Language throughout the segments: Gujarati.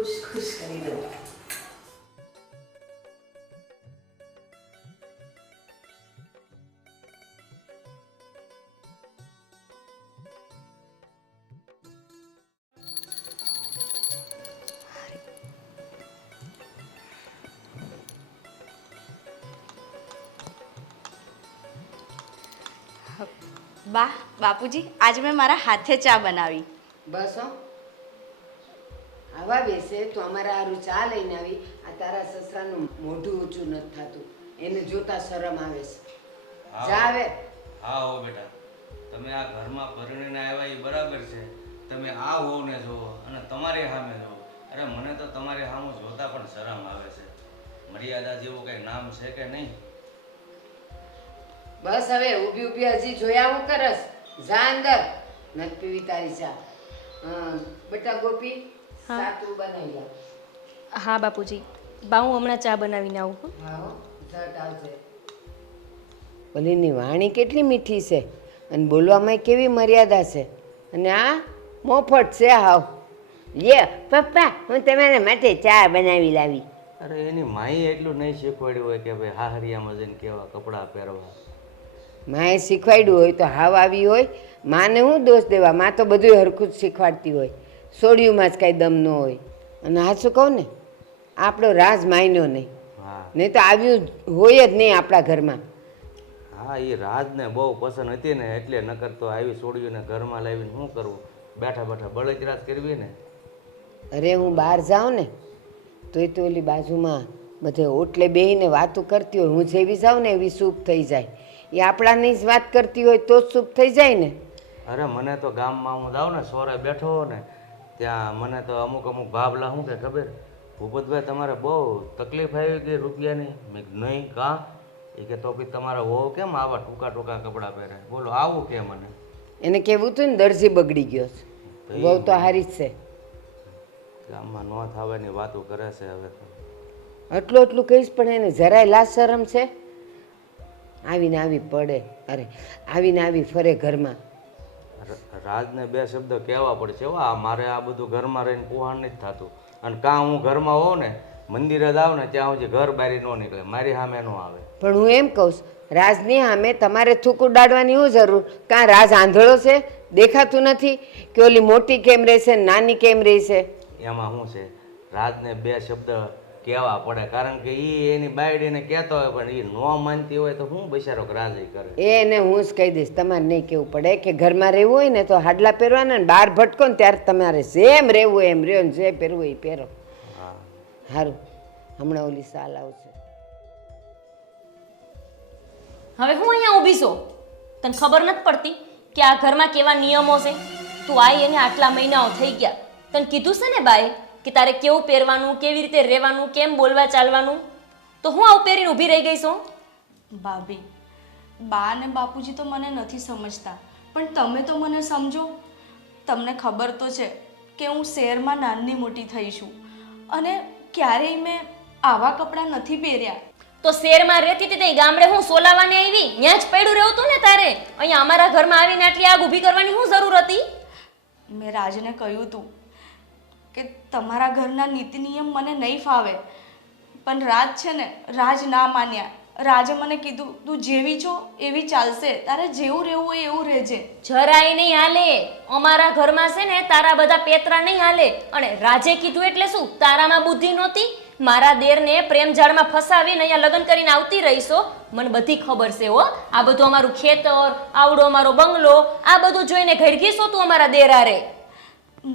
ખુશ ખુશ કરી દઉં. બા બાપુજી આજ મેં મારા હાથે ચા બનાવી. બસ હો, આવા બેસે તો અમારા હારું ચા લઈને આવી. આ તારા સસરાનું મોઢું ઊંચું નથી થતું, એને જોતા શરમ આવે છે. જા આવે. હા હો બેટા, તમે આ ઘરમાં પરણીને આવ્યા એ બરાબર છે. તમે આ હોવને જોવો અને તમારી સામે જોવો. અરે મને તો તમારી સામે જોતા પણ શરમ આવે છે. મર્યાદા જેવું કઈ નામ છે કે નહીં? બસ હવે ઊભી ઊભી હજી જોયા હું કરસ. જા અંદર, નથી પીવી તારી ચા. બેટા ગોપી, સાતું બનાવી લા. હા બાપુજી, બા હું હમણાં ચા બનાવીને આવું હો. હા હો, ઝટ આવજે. ઓલીની વાણી કેટલી મીઠી છે અને બોલવામાં કેવી મર્યાદા છે. અને આ મોફત છે હાવ. લે પપ્પા, હું તમારા માટે ચા બનાવી લાવી. અરે એની માએ એટલું નહીં શીખવાડ્યું હોય કે ભાઈ હાહરિયામાં જઈને કેવા કપડાં પહેરવા. માએ શીખવાડ્યું હોય તો હાવ આવી હોય. માને હું દોષ દેવા? માં તો બધું હરખું જ શીખવાડતી હોય. સોડિયુંમાં જ કાંઈ દમ ન હોય. અને હા શું કહું ને, આપણો રાજ માયનો નહીં. હા નહીં તો આવ્યું હોય જ નહીં આપણા ઘરમાં. હા, એ રાજને બહુ પસંદ હતી ને એટલે નકર તો આવી છોડીઓને ઘરમાં લાવીને શું કરવું? બેઠા બેઠા બળતરાજ કરવી ને. અરે હું બહાર જાઉં ને તોય તો ઓલી બાજુમાં બધે ઓટલે બેહીને વાતું કરતી હોય. હું જેવી જાઉં ને એવી સૂપ થઈ જાય. એ આપણાની જ વાત કરતી હોય તો જ સૂપ થઈ જાય ને. અરે મને તો ગામમાં હું જાઉં ને સોરે બેઠો હો ને ત્યાં મને તો અમુક ભાવલા શું કે ખબર, ભૂપતભાઈ તમારે બહુ તકલીફ આવી ગઈ રૂપિયાની. મેં કીધું નહીં કાં? એ કે તો પછી તમારા વહુ કેમ આવા ટૂંકા ટૂંકા કપડાં પહેરે? બોલો આવું કે મને? એને કહેવું હતું ને દરજી બગડી ગયો છે. બહુ તો હારી જ છે. ગામમાં ન થવાની વાતો કરે છે હવે તો. આટલું આટલું કહીશ પણ એને જરાય લાજ શરમ છે? આવીને આવી પડે, અરે આવીને આવી ફરે ઘરમાં. રાજને બે શબ્દ કહેવા પડશે. આ મારે આ બધું ઘરમાં રહીને પુહાણ નથી થતું. અને કાં હું ઘરમાં હોઉં ને મંદિરે જ આવ ને ત્યાં સુધી ઘર બારી ન નીકળે, મારી સામે ન આવે. પણ હું એમ કહું છું, રાજની સામે તમારે થૂકું દાડવાની શું જરૂર? કાં રાજ આંધળો છે, દેખાતું નથી કે ઓલી મોટી કેમ રહેશે ને નાની કેમ રહેશે? એમાં શું છે, રાજને બે શબ્દ કહેવા પડે. કારણ કે એ એની બાયડીને કહેતો હોય પણ એ ન માનતી હોય તો શું બિચારો રાજ કરે? એને હું જ કહી દઈશ, તમારે નહીં કહેવું પડે કે ઘરમાં રહેવું હોય ને તો હાડલા પહેરવાના ને બહાર ભટકો ને ત્યારે તમારે જેમ રહેવું એમ રહ્યો ને જે પહેરવું એ પહેરો. હા સારું, હમણાં ઓલી સાલ આવશે. હવે હું અહીંયા ઊભી છું, તને ખબર નથી પડતી કે આ ઘરમાં કેવા નિયમો છે? તું આઈ એને આટલા મહિનાઓ થઈ ગયા, તને કીધું છે ને બાએ કે તારે કેવું પહેરવાનું, કેવી રીતે રહેવાનું, કેમ બોલવા ચાલવાનું? તો હું આવું પહેરીને ઊભી રહી ગઈ છું? ભાભી, બા અને બાપુજી તો મને નથી સમજતા, પણ તમે તો મને સમજો. તમને ખબર તો છે કે હું શહેરમાં નાની મોટી થઈ છું અને ક્યારેય મેં આવા કપડાં નથી પહેર્યા. તો શહેરમાં રહેતી હતી તે ગામડે હું સોલાવાને આવી, ત્યાં જ પડ્યું રહેવું તું ને તારે. અહીંયા અમારા ઘરમાં આવીને આટલી આગ ઊભી કરવાની શું જરૂર હતી? મેં રાજને કહ્યું હતું કે તમારા ઘરના નીતિ નિયમ મને નહીં ફાવે, પણ રાજ છે ને, રાજ ના માન્યા. રાજે મને કીધું તું જેવી છો એવી ચાલશે, તારે જેવું રહેવું હોય એવું રહેજે. જરાય નહીં હાલે. અમારા ઘરમાં છે ને તારા બધા પેતરા નહીં હાલે. અને રાજે કીધું એટલે શું? તારામાં બુદ્ધિ નહોતી? મારા દેરને પ્રેમ જાળમાં ફસાવીને અહીંયા લગ્ન કરીને આવતી રહીશો. મને બધી ખબર છે હો. આ બધું અમારું ખેતર, આવડો અમારો બંગલો, આ બધું જોઈને ઘરગીશો તું અમારા દેર હારે.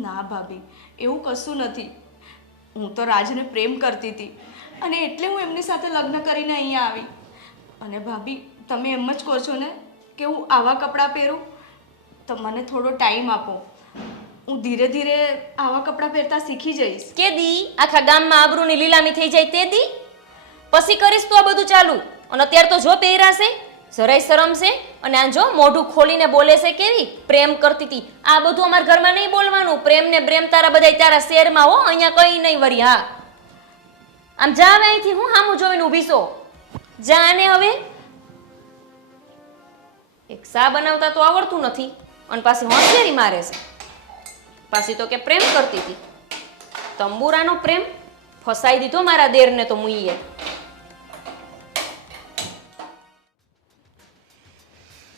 ના ભાભી, એવું કશું નથી. હું તો રાજને પ્રેમ કરતી હતી અને એટલે હું એમની સાથે લગ્ન કરીને અહીંયા આવી. અને ભાભી, તમે એમ જ કહો છો ને કે હું આવા કપડાં પહેરું? તો મને થોડો ટાઈમ આપો, હું ધીરે ધીરે આવા કપડાં પહેરતા શીખી જઈશ. કે દી આખા ગામમાં આબરૂની લીલામી થઈ જાય તે દી પછી કરીશ તું આ બધું ચાલુ. અને અત્યારે તો જો પહેરાશે, જરાય શરમ છે. અને આ જો મોઢું ખોલીને બોલે છે કેવી પ્રેમ કરતી હતી. આ બધું અમારા ઘરમાં નહીં બોલવાનું. પ્રેમ ને પ્રેમ તારા બધા તારા શહેરમાં હો, અહીંયા કઈ નહીં વરી. હા, આમ જા હવે અહીંથી. હું સામું જોઈને ઊભી છો? જા ને હવે. એક સા બનાવતા તો આવડતું નથી અને પાછી હોશિયારી મારે છે. પાછી તો કે પ્રેમ કરતી હતી. તંબુરાનો પ્રેમ ફસાઈ દીધો મારા દેરને તો મુઈએ.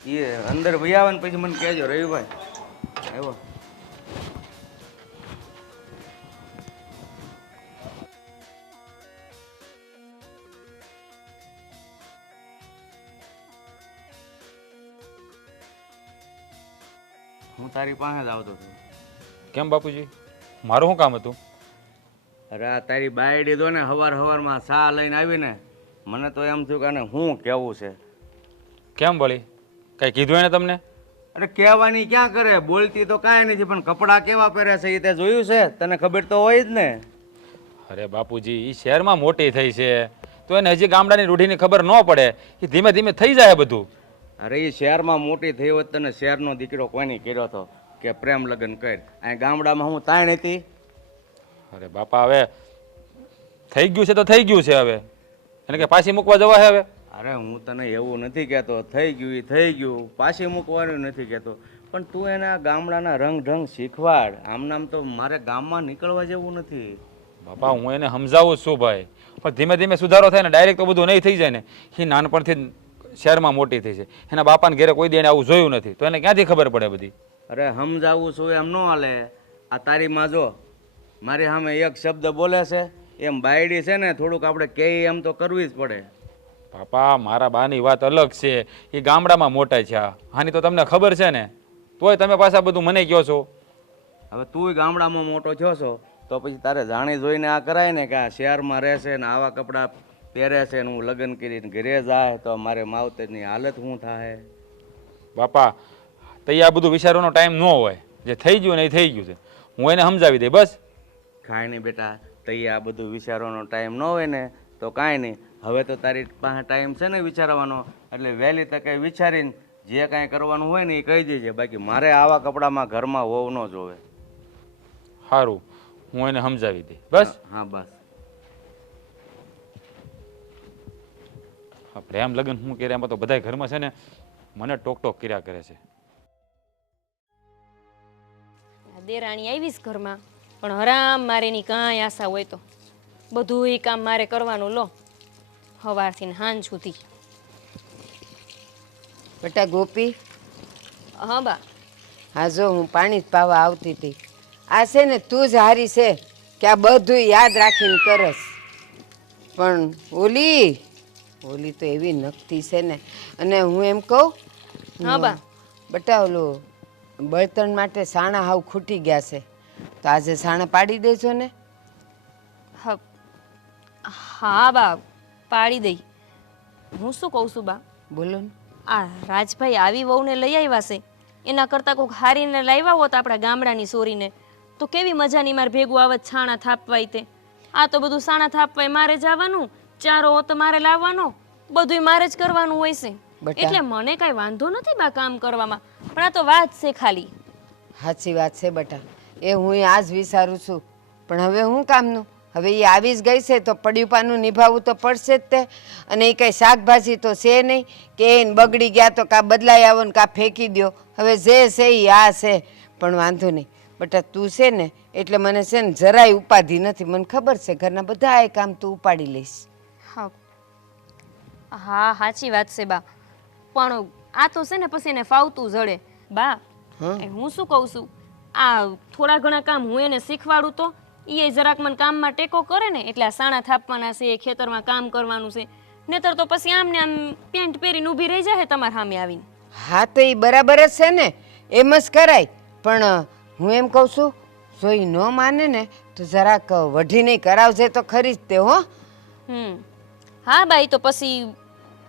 એ અંદર વહી આવે ને પછી મને કહેજો રવિભાઈ આવ્યો. હું તારી પાસે જ આવતો હતો. કેમ બાપુજી, મારું શું કામ હતું? અરે આ તારી બાયડી દો ને હવારમાં સા લઈને આવીને મને તો એમ થયું કે આને શું કહેવું છે. કેમ વળી, કઈ કીધું એને તમને? અરે કહેવાની ક્યાં કરે, બોલતી તો કાંઈ નથી, પણ કપડાં કેવા પહેરે છે એ તે જોયું છે? તને ખબર તો હોય જ ને. અરે બાપુજી, એ શહેરમાં મોટી થઈ છે તો એને હજી ગામડાની રૂઢીની ખબર ન પડે. એ ધીમે ધીમે થઈ જાય બધું. અરે એ શહેરમાં મોટી થઈ હોત તને શહેરનો દીકરો કોઈની કર્યો હતો કે પ્રેમ લગ્ન કર. અહીં ગામડામાં હું તાણ હતી. અરે બાપા, હવે થઈ ગયું છે તો થઈ ગયું છે. હવે એને કે પાછી મૂકવા જવા છે હવે? અરે હું તને એવું નથી કહેતો, થઈ ગયું એ થઈ ગયું, પાછી મૂકવાનું નથી કહેતો, પણ તું એને આ ગામડાના રંગ ઢંગ શીખવાડ. આમ નામ તો મારે ગામમાં નીકળવા જેવું નથી. બાપા, હું એને સમજાવું જ છું ભાઈ, પણ ધીમે ધીમે સુધારો થાય ને. ડાયરેક્ટ તો બધું નહીં થઈ જાય ને. એ નાનપણથી શહેરમાં મોટી થઈ છે, એના બાપાને ઘેરે કોઈ દે આવું જોયું નથી, તો એને ક્યાંથી ખબર પડે બધી? અરે સમજાવું છું એમ ન હાલે. આ તારી માં જો મારી સામે એક શબ્દ બોલે છે, એમ બાયડી છે ને થોડુંક આપણે કહીએ એમ તો કરવી જ પડે. બાપા, મારા બાની વાત અલગ છે. એ ગામડામાં મોટા છે. આની તો તમને ખબર છે ને, તોય તમે પાછા બધું મને કહો છો. હવે તું ગામડામાં મોટો થયો છો તો પછી તારે જાણી જોઈને આ કરાય ને કે આ શહેરમાં રહેશે ને આવા કપડાં પહેરે છે ને હું લગ્ન કરીને ઘરે જાય તો મારે માવતરની હાલત શું થાય? બાપા, તઈ આ બધું વિચારવાનો ટાઈમ ન હોય. જે થઈ ગયું ને એ થઈ ગયું છે. હું એને સમજાવી દઈ બસ. કાંઈ નહીં બેટા, તઈ આ બધું વિચારવાનો ટાઈમ ન હોય ને તો કાંઈ નહીં. હવે તો તારી પાસે ટાઈમ છે ને વિચારવાનો, એટલે વહેલી તકે વિચારીને જે કાંઈ કરવાનું હોય ને એ કહી દેજે. બાકી મારે આવા કપડામાં ઘરમાં હોવ ન જોવે. સારું, હું એને સમજાવી દઈ બસ. હા બસ. હા, પ્રેમ લગ્ન શું કરે એમાં તો બધા ઘરમાં છે ને મને ટોક ટોક કર્યા કરે છે. દેરાણી આવીશ ઘરમાં, પણ હરામ મારે ની કાંઈ આશા હોય તો બધું એ કામ મારે કરવાનું. લો, સવારથી હાંજ સુધી. બેટા ગોપી, હા બા. હા જો હું પાણી જ પાવા આવતી હતી. આ છે ને તું જ હારી છે કે આ બધું યાદ રાખીને કરસ, પણ ઓલી તો એવી નકતી છે ને. અને હું એમ કહું, હા બા. બેટા ઓલું બળતણ માટે સાણા હાવ ખૂટી ગયા છે, તો આજે સાણા પાડી દેજો ને. હા બા, પાડી દઈ. હું શું કહું છું બા, બોલો ને. આ રાજભાઈ આવી વહુને લઈ આવ્યા છે, એના કરતાં કોઈક હારીને લાવ્યા હોત આપણા ગામડાની સોરીને તો કેવી મજાની મારે ભેગું આવત છાણા થાપવાય તે. આ તો બધું સાણા થાપવાય મારે જવાનું, ચારો હોત મારે લાવવાનો, બધું મારે જ કરવાનું હોય છે. એટલે મને કાંઈ વાંધો નથી બા કામ કરવામાં, પણ આ તો વાત છે ખાલી. સાચી વાત છે બેટા, એ હું આ જ વિચારું છું, પણ હવે હું કામનું? હવે એ આવી જ ગઈ છે તો પડ્યું પાનું નિભાવવું તો પડશે જ તે. અને એ કંઈ શાકભાજી તો છે નહીં કે એને બગડી ગયા તો કાં બદલાઈ આવો ને કાં ફેંકી દો. હવે જે છે એ આ છે, પણ વાંધો નહીં બેટા, તું છે ને એટલે મને છે ને જરાય ઉપાધિ નથી. મને ખબર છે ઘરના બધા એ કામ તું ઉપાડી લઈશ. હા હા, સાચી વાત છે બા, પણ આ તો છે ને પછી એને ફાવતું જડે બા. હું શું કહું છું, આ થોડા ઘણા કામ હું એને શીખવાડું તો એ જરાક મને કામમાં ટેકો કરે ને, એટલે આ સાણા થાપવાના છે, ખેતરમાં કામ કરવાનું છે, નહીતર તો પછી આમ ને આમ પેન્ટ પહેરીને ઊભી રહી જાય તમારા સામે આવીને. હા તો એ બરાબર જ છે ને, એમ જ કરાય. પણ હું એમ કહું છું, જો એ ન માને ને તો જરાક વઢીને કરાવજે તો ખરી જ તે. હો હા બાઈ, તો પછી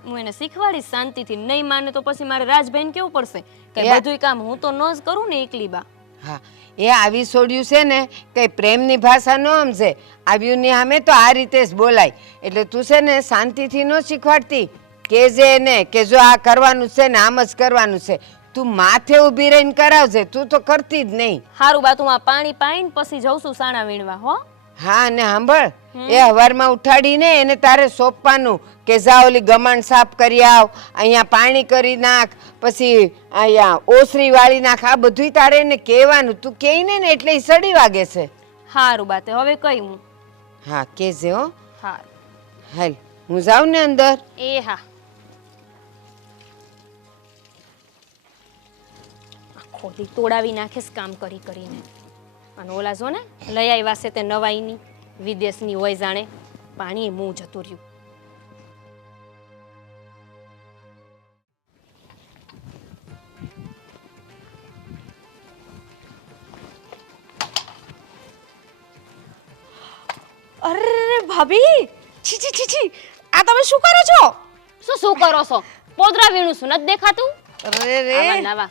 હું એને શીખવાડીશ શાંતિથી. નહીં માને તો પછી મારે રાજભાઈને કેવું પડશે કે બધું કામ હું તો ન જ કરું ને એકલી બા. હા, એ આવી છોડ્યું છે ને કઈ પ્રેમની ભાષા ન સમજે. આવ્યું ને સામે તો આ રીતે જ બોલાય. એટલે તું છે ને શાંતિથી ન શીખવાડતી, કહેજે એને કે જો આ કરવાનું છે ને આમ જ કરવાનું છે. તું માથે ઊભી રહીને કરાવજે, તું તો કરતી જ નહીં. સારું બા, તું આ પાણી પાઈને પછી જઉં છું સાણા વીણવા. હો હા, અને સાંભળ, એ હવારમાં ઉઠાડીને એને તારે સોંપવાનું કે જા ઓલી ગમાણ સાફ કરી આવ, અહીંયા પાણી કરી નાખ, પછી અહીંયા ઓસરી વાળી નાખ. આ બધું તારે એને કહેવાનું. તું કહે ને એટલે એ સડી વાગે છે. હારું બાતે હવે કઈ હું હા કેજે હો. હારું હાલ હું જાઉં ને અંદર. એ હા આખો દી તોડાવી નાખેસ કામ કરી કરીને. અને ઓલા જો ને લઈ આવ્યા છે તે નવાઈની વિદેશની હોય જાણે પાણી મું જતું રહ્યું. અરે ભાભી છી છી છી છી આ તમે શું કરો છો? શું કરો છો? પોદરા વીણું છું નથી દેખાતું? અરે રે આવા નવા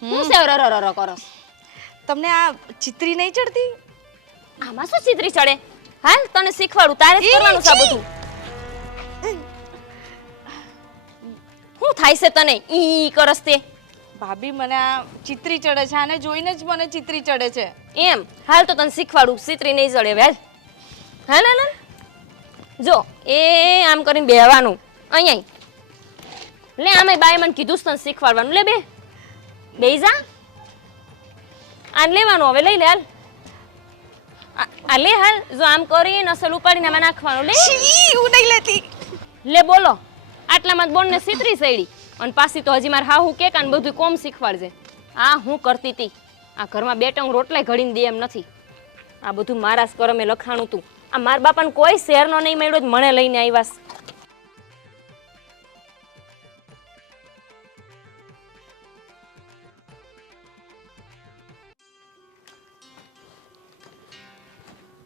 હું સે રર કરો છો? તમને આ ચિત્રી નહીં ચડતી? આમાં શું ચિત્રી ચડે? હાલ તને શીખવાડું તારે જ કરવાનું છે આ બધું. શું થાય છે તને ઈ કરસ તે? ભાભી મને આ ચિત્રી ચડે છે, આને જોઈને જ મને ચિત્રી ચડે છે. એમ હાલ તો તને શીખવાડું ચિત્રી નહીં ચડે હવે હાલ હાલ હાલ જો એ આમ કરીને બેહવાનું અહીંયા લે આમે બાય મને કીધું તને શીખવાડવાનું લે બે જા આન લેવાનું હવે લઈ લે હાલ આ લે હાલ જો આમ કરીને અસલ ઉપાડીને આમાં નાખવાનું લે છી હું નહીં લેતી. લે બોલો આટલામાં જ બોનને ચિત્રી સૈડી અને પાછી તો હજી મારે હાહુ કેક અને બધું કોમ શીખવાડજે. આ હું કરતી હતી આ ઘરમાં બે ટંગ રોટલાય ઘડીને દે એમ નથી. આ બધું મારા જ કરમે લખાણું તું. આ મારા બાપાને કોઈ શેરનો નહીં મળ્યો જ મને લઈને આવ્યાસ.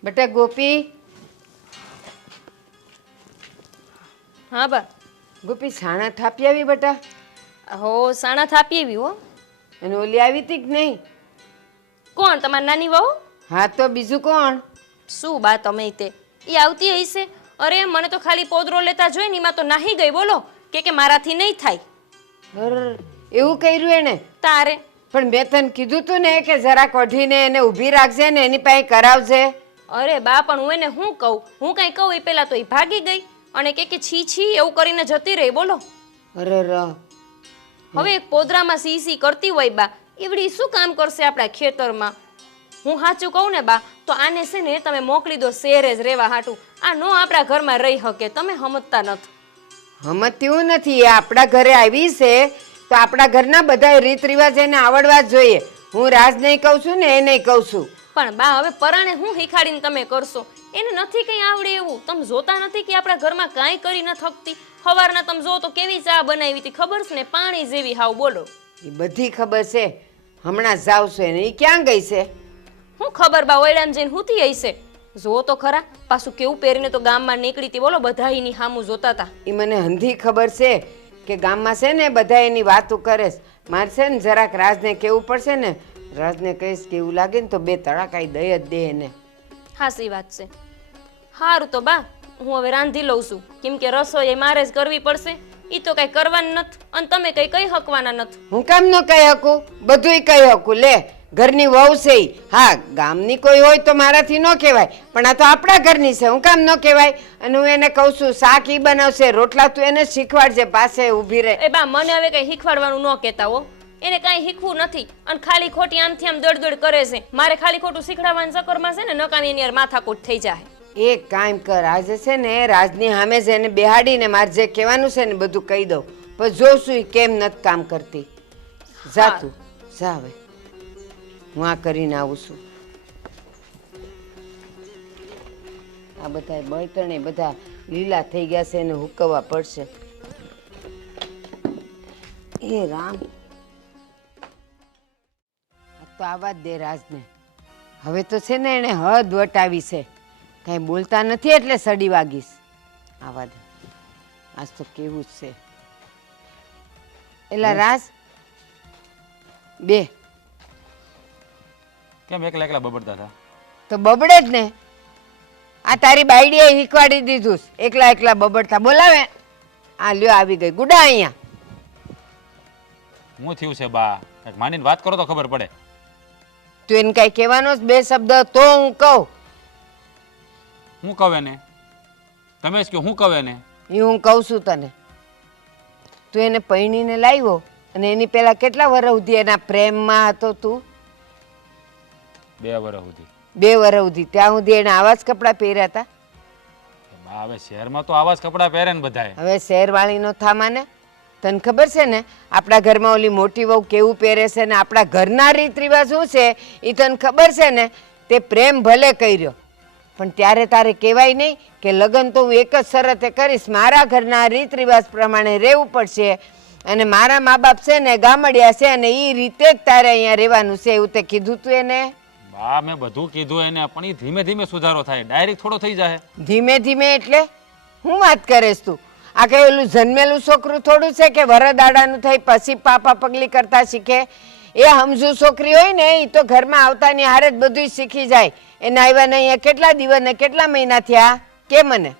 બેટા ગોપી, હા બા ગોપી છાણા થાપી આવી બેટા? હો સાણા થાપી એવી હો. અને ઓલી આવી હતી કે નહીં? કોણ તમારી નાની વહુ? હા તો બીજું કોણ? શું બા તમે તે એ આવતી હશે? અરે મને તો ખાલી પોદરો લેતા જોઈને એમાં તો નાહી ગઈ બોલો કે મારાથી નહીં થાય. એવું કર્યું એને? તારે પણ મેં તને કીધું તું ને કે જરા કઢીને એને ઊભી રાખજે ને એની પાસે કરાવજે. અરે બા પણ હું એને શું કહું? હું કઈ કહું એ પેલા તો એ ભાગી ગઈ અને કે છી છી એવું કરીને જતી રહી બોલો. અરે હવે એક પોદરામાં સી કરતી હોય બા એવડી શું કામ કરશે આપણા ખેતરમાં? હું સાચું કહું ને બા તો આને છે ને તમે મોકલી દો શેરે જ રહેવા હાટું. આ નો આપણા ઘરમાં રહી શકે. તમે સમજતા નથી. હમતું નથી. એ આપણા ઘરે આવી છે તો આપણા ઘરના બધા રીત રિવાજ એને આવડવા જ જોઈએ. હું રાજ નહીં કહું છું ને એ નહીં કહું છું. પણ બા હવે પરાણે હું શીખાડીને તમે કરશો? એને નથી કઈ આવડે એવું. તમે જોતા નથી કે આપણા ઘરમાં કાંઈ કરી ન થકતી? સવારના તમે જો તો કેવી ચા બનાવી હતી ખબર છે ને? પાણી જેવી હાવ બોલો. એ બધી ખબર છે. હમણાં જાવ છો એને. એ ક્યાં ગઈ છે? હું ખબર બા ઓયડામ જઈને હુતી હશે. જો તો ખરા પાછું કેવું પહેરીને તો ગામમાં નીકળી હતી બોલો બધા એની સામું જોતા હતા. એ મને હંધી ખબર છે કે ગામમાં છે ને બધા એની વાતો કરે છે. મારે છે ને જરાક રાજને કહેવું પડશે ને. રાજને કહીશ કે એવું લાગે ને તો બે તડાકાઈ દઈ જ દે એને. હાસી વાત છે. સારું તો બા હું હવે રાંધી લઉં છું કેમ કે રસોઈ મારે જ કરવી પડશે. એ તો કઈ કરવાનું નથી અને તમે કઈ કઈ હકવાના નથી. હું કામ ન કહી શકું? બધુંય કહી શકું. લે ઘરની વહુ છે ઈ. હા ગામની કોઈ હોય તો મારાથી ન કહેવાય પણ આ તો આપણા ઘરની છે. હું કામ ન કહેવાય? અને હું એને કહું છું શાક ઈ બનાવશે રોટલા તું એને શીખવાડજે પાસે ઊભી રહે. એ બા મને હવે કઈ શીખવાડવાનું ન કહેતા હો. એને કાંઈ શીખવું નથી અને ખાલી ખોટી આમથી આમ દોડ કરે છે. મારે ખાલી ખોટું શીખડાવવાના ચક્કરમાં છે ને નકામી એની યાર માથાકૂટ થઈ જાય. એક કામ કર આજે છે ને રાજની સામે જ એને બેહાડીને મારે જે કહેવાનું છે ને બધું કહી દઉં. પણ જોશું ઈ કેમ નથી કામ કરતી. જા તું જા હવે. હું આ કરીને આવું છું. આ બધા બળતણે બધા લીલા થઈ ગયા છે એને હુકવવા પડશે. એ રામ તો આવા જ દે રાજને. હવે તો છે ને એને હદ વટાવી છે. કાંઈ બોલતા નથી એટલે સડી વાગીશ. આવા દે. આજ તો કેવું જ છે. એલા રાજ બે કેમ એકલા એકલા બબડતા હતા? તો બબડે જ ને. આ તારી બાયડીએ શીખવાડી દીધું એકલા એકલા બબડતા. બોલાવે. આ લ્યો આવી ગઈ ગુડા અહીંયા. હું થયું છે બા? કંઈક માનીને વાત કરો તો ખબર પડે. તું એને કઈ કહેવાનો જ બે શબ્દ તો હું કહું. હું કહું એને? તમે જ કે હું કહું એને? એ હું કહું છું તને. તું એને પૈણીને લાવ્યો અને એની પેલા કેટલા વર્ષ સુધી એના પ્રેમમાં હતો તું? 2 વર્ષ સુધી. 2 વર્ષ સુધી. ત્યાં સુધી એણે આવા જ કપડાં પહેર્યા હતા. બા હવે શહેરમાં તો આવા જ કપડાં પહેરે ને બધાએ. હવે શહેરવાળીનો થામાને તને ખબર છે ને આપણા ઘરમાં ઓલી મોટી વહુ કેવું પહેરે છે ને આપણા ઘરના રીત રિવાજ શું છે એ તને ખબર છે ને. તે પ્રેમ ભલે કર્યો પણ ત્યારે તારે કહેવાય નહીં કે લગ્ન તો હું એક જ શરતે કરીશ, મારા ઘરના રીત રિવાજ પ્રમાણે રહેવું પડશે અને મારા મા બાપ છે ને ગામડિયા છે અને એ રીતે જ તારે અહીંયા રહેવાનું છે એવું તે કીધું તું એને. બા મેં બધું કીધું એને પણ એ ધીમે ધીમે સુધારો થાય, ડાયરેક્ટ થોડો થઈ જાય. ધીમે ધીમે એટલે હું વાત કરેશ તું? આ કઈ ઓલું જન્મેલું છોકરું થોડું છે કે વરદાડાનું થઈ પછી પાપા પગલી કરતા શીખે? એ સમજુ છોકરી હોય ને એ તો ઘરમાં આવતાની હારે જ બધું શીખી જાય. એને આવ્યા ને અહીંયા કેટલા દિવસ ને કેટલા મહિના થયા કે મને?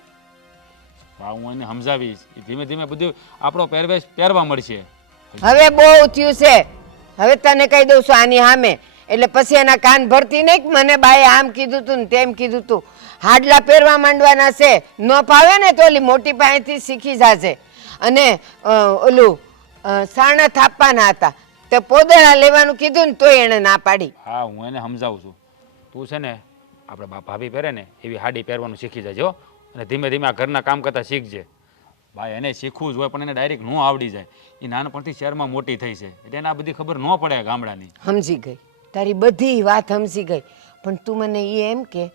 બા હું એને સમજાવીશ, એ ધીમે ધીમે બધું આપણો પહેરવેશ પહેરવા મળશે. હવે બહુ થયું છે. હવે તને કહી દઉં છું આની સામે એટલે પછી એના કાન ભરતી નહીં કે મને બાએ આમ કીધું તું ને તેમ કીધું તું. હાડલા પહેરવા માંડવાના છે, ન ફાવે ને તો ઓલી મોટી પાસેથી શીખી જશે. અને ઓલું સાણા થાપવાના હતા તે પોદળા લેવાનું કીધું ને તોય એણે ના પાડી. હા હું એને સમજાવું છું. તું છે ને આપણે ભાભી પહેરે ને એવી હાડી પહેરવાનું શીખી જાય જો, અને ધીમે ધીમે આ ઘરના કામ કરતા શીખજે. ભાઈ એને શીખવું જ હોય પણ એને ડાયરેક્ટ ન આવડી જાય. એ નાનપણથી શહેરમાં મોટી થઈ છે એટલે એને આ બધી ખબર ન પડે ગામડાની. સમજી ગઈ, તારી બધી વાત સમજી ગઈ. પણ તું મને એ એમ કે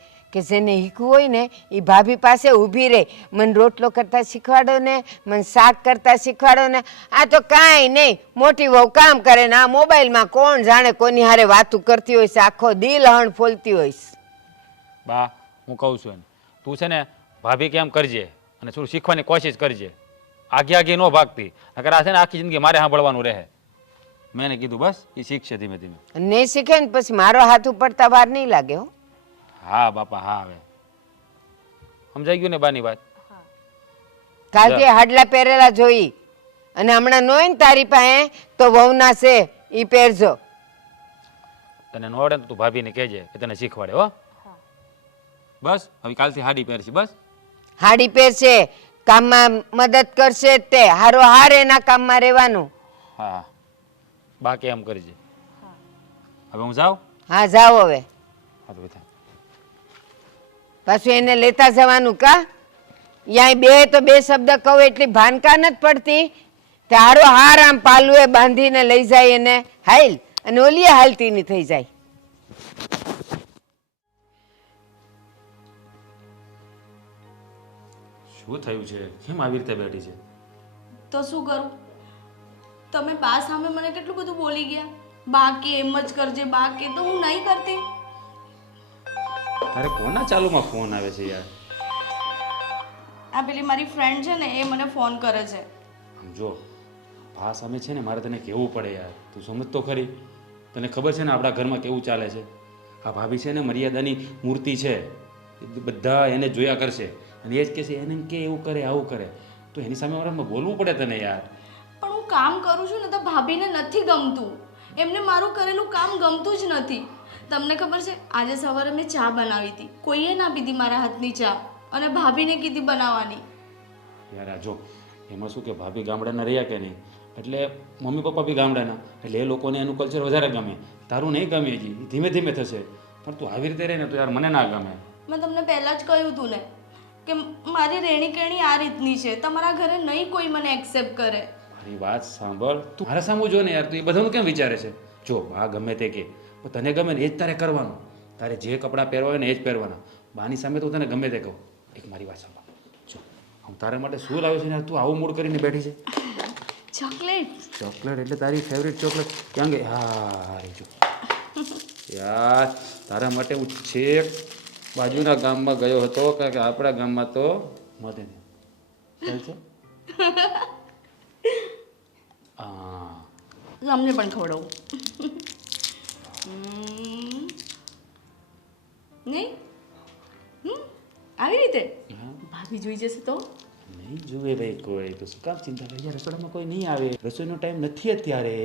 જેને શીખવું હોય ને એ ભાભી પાસે ઊભી રહે. મને રોટલો કરતા શીખવાડો ને, મને શાક કરતા શીખવાડો ને. આ તો કાંઈ નહીં, મોટી વહુ કામ કરે ને આ મોબાઈલમાં કોણ જાણે કોની હારે વાતું કરતી હોય છે, આખો દિલ હણ ફોલતી હોય છે. બા હું કહું છું એને, તું છે ને ભાભી કેમ કરજે અને થોડું શીખવાની કોશિશ કરજે. આગે આગે ન ભાગતી, નકર આ છે ને આખી જિંદગી મારે સાંભળવાનું રહે. મેં એને કીધું બસ એ શીખશે ધીમે ધીમે. નહીં શીખે ને પછી મારો હાથ ઉપડતા વાર નહીં લાગે હો. હા બાપા હા. હવે સમજાઈ ગયું ને બાની વાત? કાલથી હાડલા પહેરેલા જોઈ અને હમણાં ન હોય ને તારી પાસે તો વહુના છે એ પહેરજો. તને ન આવડે ને તું ભાભીને કહેજે કે તને શીખવાડે હો. બસ હવે કાલથી હાડી પહેરશે. બસ હાડી પહેરશે, કામમાં મદદ કરશે તે હારો હાર એના કામમાં રહેવાનું. હા બા કે એમ કરજે. હવે હું જાઉં? હા જાઓ હવે. હા તો બધા પાછું એને લેતા જવાનું કા? યાય બે તો 2 શબ્દ કહું એટલી ભાનકા નથી પડતી. તે હારો હાર આમ પાલુએ બાંધીને લઈ જાય એને હાઈલ અને ઓલી હાલતી ની થઈ જાય. શું થયું છે? કેમ આવી રીતે બેઠી છે? તો શું કરું? તમે બા સામે મને કેટલું બધું બોલી ગયા. બા કે એમ જ કરજે, બા કે તો હું નહીં કરતી. તારે કોના ચાલુમાં ફોન આવે છે યાર? આ પેલી મારી ફ્રેન્ડ છે ને એ મને ફોન કરે છે. જો ભા સામે છે ને મારે તને કહેવું પડે યાર, તું સમજ તો ખરી. તને ખબર છે ને આપણા ઘરમાં કેવું ચાલે છે? આ ભાભી છે ને મર્યાદાની મૂર્તિ છે, બધા એને જોયા કરશે અને એ જ કહેશે એને કે એવું કરે આવું કરે. તો એની સામે મારે બોલવું પડે તને યાર. પણ હું કામ કરું છું ને તો ભાભીને નથી ગમતું. એમને મારું કરેલું કામ ગમતું જ નથી. તમને ખબર છે આજે સવારે મેં ચા બનાવી હતી, કોઈએ ના પીધી મારા હાથની ચા અને ભાભીને કીધી બનાવવાની. યાર આ જો એમાં શું કે ભાભી ગામડાના રહ્યા કે નહીં, એટલે મમ્મી પપ્પા બી ગામડાના, એટલે એ લોકોને એનું કલ્ચર વધારે ગમે. તારું નહીં ગમે હજી, ધીમે ધીમે થશે. પણ તું આવી રીતે રહે ને તો યાર મને ના ગમે. મેં તમને પહેલાં જ કહ્યું હતું ને કે મારી રહેણી કહેણી આ રીતની છે. તમારા ઘરે નહીં કોઈ મને એક્સેપ્ટ કરે. મારી વાત સાંભળ, તું મારા સામું જો ને યાર, તું એ બધાનું કેમ વિચારે છે? જો આ ગમે તે કે તને ગમે ને એ જ તારે કરવાનું. તારે જે કપડાં પહેરવા હોય ને એ જ પહેરવાના. બાની સામે તો તને ગમે તે કહું. એક મારી વાત સાંભળ, જો હું તારા માટે શું લાવ્યો છે ને તું આવું મૂડ કરીને બેઠી છે? ચોકલેટ. ચોકલેટ એટલે તારી ફેવરિટ ચોકલેટ ક્યાં ગઈ? હા જો યાર તારા માટે હું છેક બાજુના ગામમાં ગયો હતો, કારણ કે આપણા ગામમાં તો મળે નહીં. ચાલશે? હા તમને પણ ખવડાવું. નહીં આવી રીતે ભાભી જોઈ જશે તો? નહીં જુએ ભાઈ કોઈ, તો શું કામ ચિંતા કરી? રસોડામાં કોઈ નહીં આવે, રસોઈનો ટાઈમ નથી અત્યારે.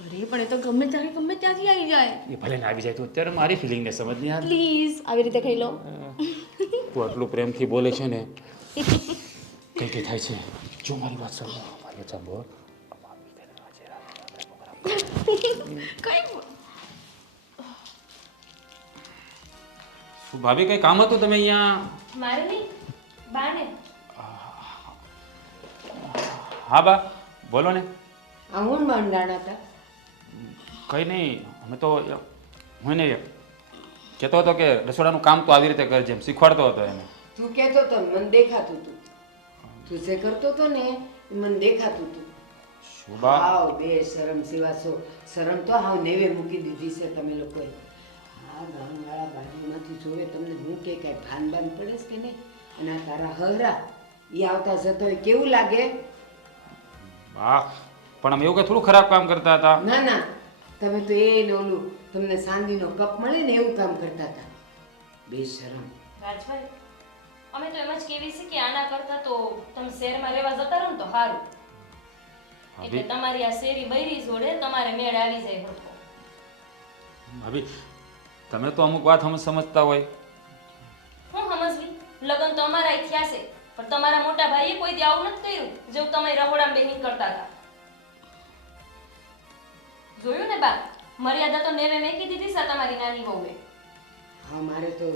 અરે પણ એ તો ગમે ત્યારે ગમે ત્યાંથી આવી જાય. એ ભલે ને આવી જાય તો અત્યારે મારી ફિલિંગને સમજ નહીં યાર. પ્લીઝ આવી રીતે ખાઈ લો. તું આટલું પ્રેમથી બોલે છે ને, કઈ કઈ થાય છે. જો મારી વાત સાંભળ, મારી વાત સાંભળ. કઈ શું ભાભી કંઈ કામ હતું તમે અહીંયા? મારે નહીં, બાને. હા બા બોલો ને. આ હું મંડાણા હતા. કંઈ નહીં, અમે તો હું એને કહેતો હતો કે રસોડાનું કામ તો આવી રીતે કરજે એમ શીખવાડતો હતો એને. તું કહેતો તો ને મને દેખાતું તું. તું જે કરતો તો ને એ મને દેખાતું તું. શું બા? હાવ બે શરમ સિવાસો. શરમ તો હાવ નેવે મૂકી દીધી છે તમે લોકોએ. આ ગામવાળા બાજુમાંથી જોવે તમને હું કે કાંઈ ભાન બાન પડે છે કે નહીં? અને આ તારા હહરા એ આવતા જતા હોય કેવું લાગે? બા પણ અમે એવું કંઈ થોડું ખરાબ કામ કરતા હતા. ના ના, તમે તો એ ને ઓલું તમને ચાંદીનો કપ મળે ને એવું કામ કરતા હતા. બે શરમ. રાજભાઈ, અમે તો એમ જ કેવી છે કે આના કરતા તો તમે શહેરમાં રહેવા જતા રહો ને તો સારું. એટલે તમારી આ શેરી બૈરી જોડે તમારે મેળ આવી જાય હરખો. ભાભી તમે તો અમુક વાત સમજતા હોય. હું સમજવી, લગ્ન તો અમારા થયા છે, પણ તમારા મોટા ભાઈએ કોઈ દી આવું નથી કર્યું જેવું તમે રહોડામાં બેહીને કરતા હતા. જોયું ને બા, મર્યાદા તો નેવે મેકી દીધી છે તમારી નાની વહુએ. હા, મારે તો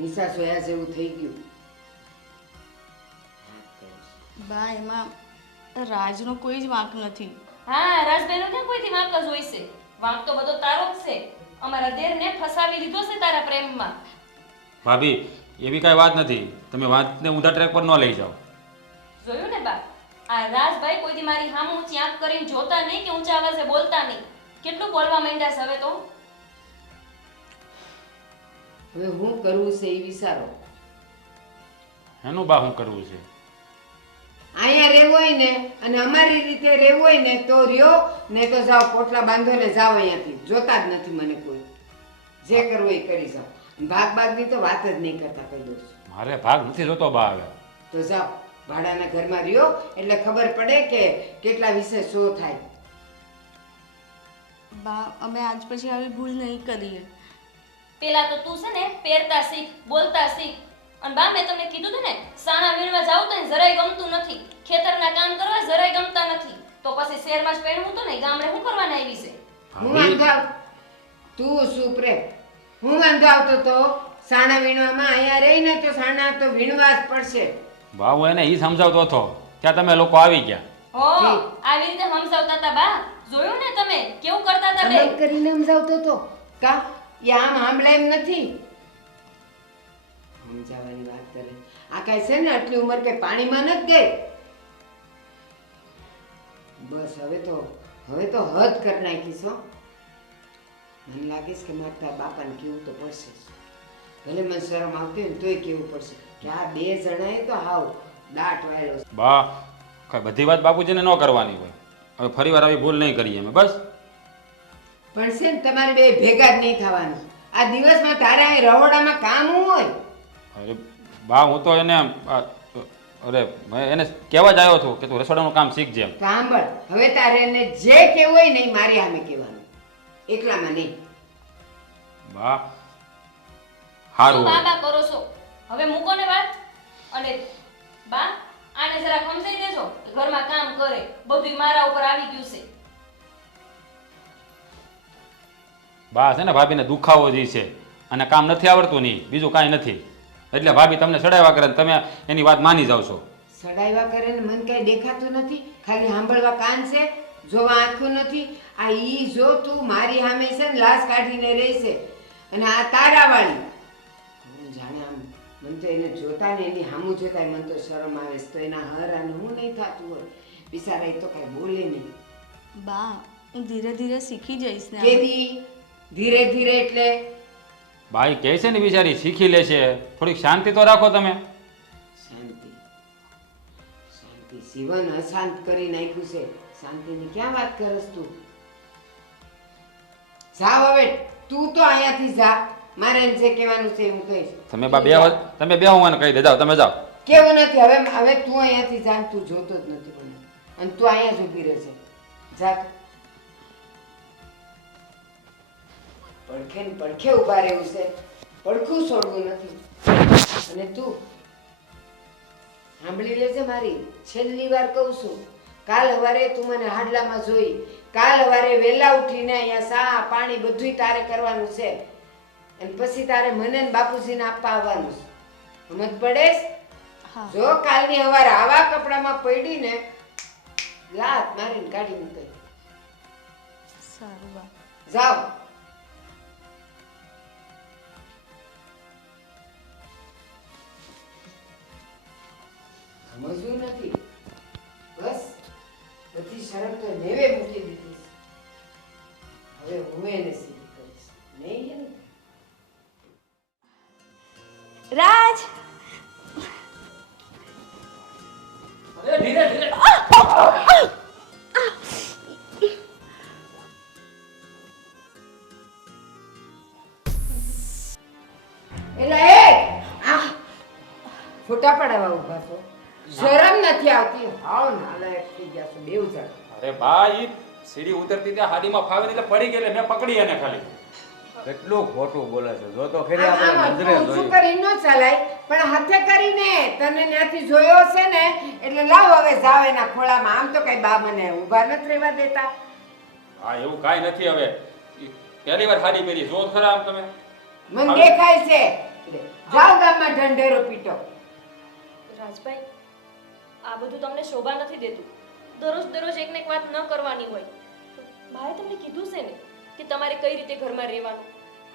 નિશા સોયા જેવું થઈ ગયું. બા એમાં રાજનો કોઈ જ વાંક નથી. હા, રાજભાઈનો ક્યાં કોઈથી વાંક જ હોય છે? વાંક તો બધો તારો જ છે. અમારા દેરને ફસાવી લીધો છે તારા પ્રેમમાં. ભાભી એવી કાંઈ વાત નથી, તમે વાતને ઊંધા ટ્રેક પર ન લઈ જાઓ. જોયું ને બા, આ રાજભાઈ કોઈ દી મારી સામે ઊંચી આંખ કરીને જોતા નહીં કે ઊંચા અવાજે બોલતા નહીં. કેટલું બોલવા માંડ્યા છે હવે તો. હવે હું કરવું છે એ વિચારો. એનું બા શું કરવું છે? અહીંયા રહેવું હોય ને અને અમારી રીતે રહેવું હોય ને તો રહ્યો, ને તો જાઓ પોટલા બાંધો ને જાઓ અહીંયાથી. જોતા જ નથી મને કોઈ. જે કરવું એ કરી જાઓ. ભાગ ભાગની તો વાત જ નહીં કરતા કહી દઉં છું. મારે ભાગ નથી જોતો બા હવે. તો જાઓ ભાડાના ઘરમાં રહ્યો એટલે ખબર પડે કે કેટલા વિશે શું થાય. બા અમે આજ પછી આવી ભૂલ નહીં કરીએ. પેલા તો તું છે ને પહેરતા શીખ, બોલતા શીખ. અને બા, મેં તમને કીધું હતું ને, સાણા વીણવા જાવ તો જરાય ગમતું નથી, ખેતરના કામ કરવા જરાય ગમતા નથી, તો પછી શહેરમાં જ પહેરવું તો ને ગામડે શું કરવાના આવી છે? હું વાંધો તું શું પ્રેમ? હું વાંધો આવતો તો સાણા વીણવામાં અહીંયા રહીને તો સાણા તો વીણવા જ પડશે. બા હું એને ઈ સમજાવતો હતો ત્યાં તમે લોકો આવી ગયા. હો, આવી રીતે સમજાવતા હતા બા. જોયું ને તમે કેવું કરતા હતા બે? બંધ કરીને સમજાવતો તો કા એ આમ સાંભળે એમ નથી. સમજાવવાની વાત કરે આ કાંઈ છે ને આટલી ઉંમર કઈ પાણીમાં નથી ગઈ. બસ હવે તો હદ કરી નાખીશ હો. મને લાગે છે કે મારે તારા બાપાને કેવું તો પડશે જ. ભલે મને શરમ આવતી હોય ને તોય કેવું પડશે કે આ બે જણાએ તો હાવ દાટ વાળો છે. બા કઈ બધી વાત બાપુજીને ન કરવાની હોય. હવે ફરીવાર આવી ભૂલ નહીં કરીએ અમે બસ. પણ છે ને તમારે બે ભેગા જ નહીં થવાનું. આ દિવસમાં તારે અહીં રહોડામાં કામ હોય. અરે બા હું તો એને મેં એને કહેવા જ આવ્યો છું કે તું રસોડાનું કામ શીખજે એમ. સાંભળ, હવે તારે એને જે કહેવું હોય ને એ મારી સામે કહેવાનું, એકલામાં નહીં. બા શું સારું બા બા કરો છો? હવે મૂકો ને વાત. અને બા, આને જરા સમજાઈ દેજો કે ઘરમાં કામ કરે, બધું મારા ઉપર આવી ગયું છે. બા છે ને ભાભીને દુખાવો જ છે અને કામ નથી આવડતું નહીં, બીજું કાંઈ નથી. એટલે ભાભી તમને સડાવ્યા કરે ને તમે એની વાત માની જાવ છો. સડાવ્યા કરે ને મને કઈ દેખાતું નથી, ખાલી સાંભળવા કાન છે, જોવા આંખું નથી. આ ઈ જો તું મારી સામે છે ને લાશ કાઢીને રહેશે અને આ તારાવાળી હું જાણે આમ મને તો એને જોતા ને એની સામું જોતા મને તો શરમ આવે છે. તો એના હર અને હું નહીં થતું હોય બિચારા એ તો કઈ બોલે નહીં. બા હું ધીરે ધીરે શીખી જઈશ ને. કેદી ધીરે ધીરે એટલે ભાઈ કહે છે ને બિચારી શીખી લે છે, થોડીક શાંતિ તો રાખો તમે. શાંતિ શાંતિ જીવન અશાંત કરી નાખ્યું છે. શાંતિની ક્યાં વાત કરસ તું? જા હવે તું તો અહીંયાથી જા. મારે એને જે કહેવાનું છે હું કહીશ. તમે બા તમે બે હું કહી દે જાઓ તમે જાઓ. કેવું નથી હવે તું અહીંયાથી જા ને તું જોતો જ નથી મને અને તું અહીંયા જ ઊભી રહેશે. જા પડખે ને પડખે ઊભા રહેવું છે, પડખું છોડવું નથી. અને તું સાંભળી લેજે મારી છેલ્લી વાર કહું છું, કાલ સવારે તું મને હાડલામાં જોઈ, કાલ સવારે વહેલા ઉઠીને અહીંયા સા પાણી બધુંય તારે કરવાનું છે. અને પછી તારે મને ને બાપુજીને આપવા આવવાનું છે. સમજ પડે છે? હા જો કાલની સવારે આવા કપડામાં પડીને લાત મારીને કાઢી મૂકે. સારું બા. જાઓ. સમજવું નથી. બસ બધી શરમ તો નેવે મૂકી દીધી છે. હવે હું એને સીધી કરીશ નહીં એને. રાજ એલા એ આ ફોટા પડાવવા ઊભા છો. શરમ નથી આવતી. હાવ નાલાયક થઈ ગયા છો બેઉ જણ. અરે બા ઈ સીડી ઉતરતી ત્યાં હાડીમાં ફાવીને એટલે પડી ગઈ એટલે મેં પકડી એને ખાલી. કેટલું ખોટું બોલે છે જો તો ખરી આમ આપણે આમ નજરે ઊંચું જોયું. કરી ન ચાલાય પણ હાથે કરીને તને ત્યાંથી જોયો છે ને એટલે લાવ હવે જાવ એના ખોળામાં. આમ તો કઈ બા મને ઊભા નથી રહેવા દેતા. હા એવું કાંઈ નથી હવે ઈ પહેલી વાર હાડી પહેરી જો ખરા આમ તમે. મને દેખાય છે. જાવ ગામમાં ઢંઢેરો પીટો. રાજભાઈ આ બધું તમને શોભા નથી દેતું. દરરોજ દરરોજ એકને એક વાત ન કરવાની હોય. ભાઈ તમને કીધું છે ને કે તમારે કઈ રીતે ઘરમાં રહેવાનું,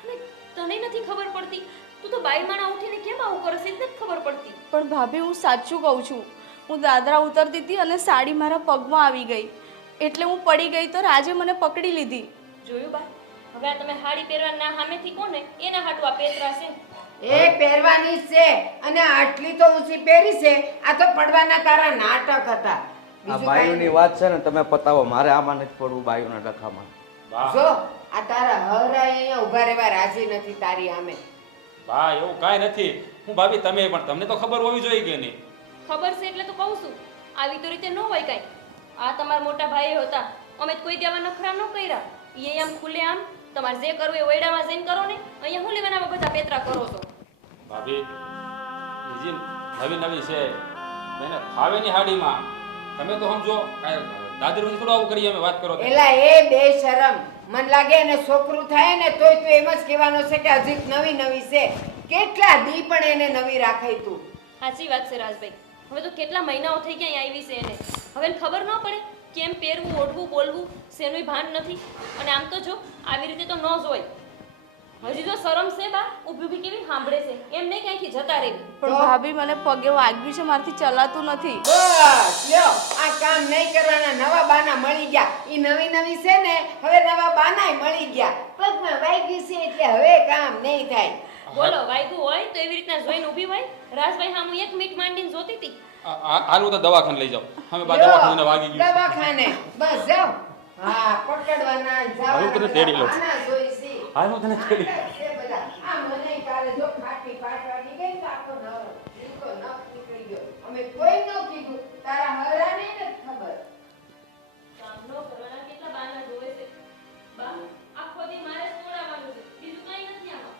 અને તને નથી ખબર પડતી. તું તો બાઈ માણા ઉઠીને કેમ આવું કરશે જ નથી ખબર પડતી. પણ ભાભી હું સાચું કહું છું. હું દાદરા ઉતરતી હતી અને સાડી મારા પગમાં આવી ગઈ એટલે હું પડી ગઈ તો રાજે મને પકડી લીધી. જોયું બા, હવે આ તમે હાડી પહેરવા ના સામેથી કોને એના હાટુ આ પેતરા છે. એ પહેરવાની જ છે અને આટલી તો ઊંચી પહેરી છે. આ તો પડવાના તારા નાટક હતા. આ બીજું બાયુની કાંઈ વાત છે ને તમે પતાવો, મારે આમાં નથી પડવું બાયુના ડખામાં. બા જો આ તારા હરાય અહીંયા ઊભા રહેવા રાજી નથી તારી સામે. બા એવું કાંઈ નથી. હું ભાભી તમે પણ તમને તો ખબર હોવી જોઈએ કે નહીં. ખબર છે એટલે તો કહું છું. આવી તો રીતે ન હોય કાંઈ. આ તમારા મોટા ભાઈઓ હતા, અમે તો કોઈ દેવા નખરા ન કર્યા. એ આમ ખુલ્લે આમ તમારે જે કરવું એ ઓયડામાં જઈને કરો ને. અહીંયા હું લેવાના બધા પેતરા કરો છો. ભાભી બીજી નવી નવી છે એને ફાવે ની હાડીમાં તમે તો સમજો કાંઈ દાદર પછી થોડું આવું કરીએ અમે વાત કરો તો. એલા એ બેશરમ. મન લાગે એને છોકરું થાય ને તોય તું એમ જ કહેવાનો છે કે હજી નવી નવી છે. કેટલા દી પણ એને નવી રાખાય તું. સાચી વાત છે રાજભાઈ. હવે તો કેટલા મહિનાઓ થઈ ગયા અહીં આવી છે એને. હવે એને ખબર ન પડે કેમ પહેરવું, ઓઢવું, બોલવું શેનુંય ભાન નથી. અને આમ તો જો આવી રીતે તો ન જ હોય. હજી જો શરમ છે બા, ઊભી ઊભી કેવી સાંભળે છે. એમ નહીં ક્યાંયથી જતા રહેવી. પણ ભાભી મને પગે વાગ્યું છે, મારાથી ચલાતું નથી. બસ લ્યો આ કામ નહીં કરવાના નવા બાના મળી ગયા. ઈ નવી નવી છે ને હવે નવા બાનાય મળી ગયા. પગમાં વાગ્યું છે એટલે હવે કામ નહીં થાય. બોલો વાયગું હોય તો એવી રીતના જોઈને ઊભી હોય. રાજભાઈ હા હું એક મિનિટ માંડીને જોતી હતી. આનું તો દવાખાને લઈ જાઓ. અમે બા લ્યો, દવાખાને વાગી ગયું છે. દવાખાને બસ જાઓ. હા પકડવાના હું તને તેડી લઉં. બાના જોઈશી. હાલ હું તને તેડી લઉં. છે બધા. આ મને કાલે જો ખાટી પાટવાની ગઈ તો આખો નવ નીકળી ગયો. અમે કોઈ ન કીધું. તારા હરાને નથી ખબર. કામ ન કરવાના કેટલા બહાના જોવે છે. બા આખો દી મારે જ તોડાવવાનું છે, બીજું કાંઈ નથી આમાં.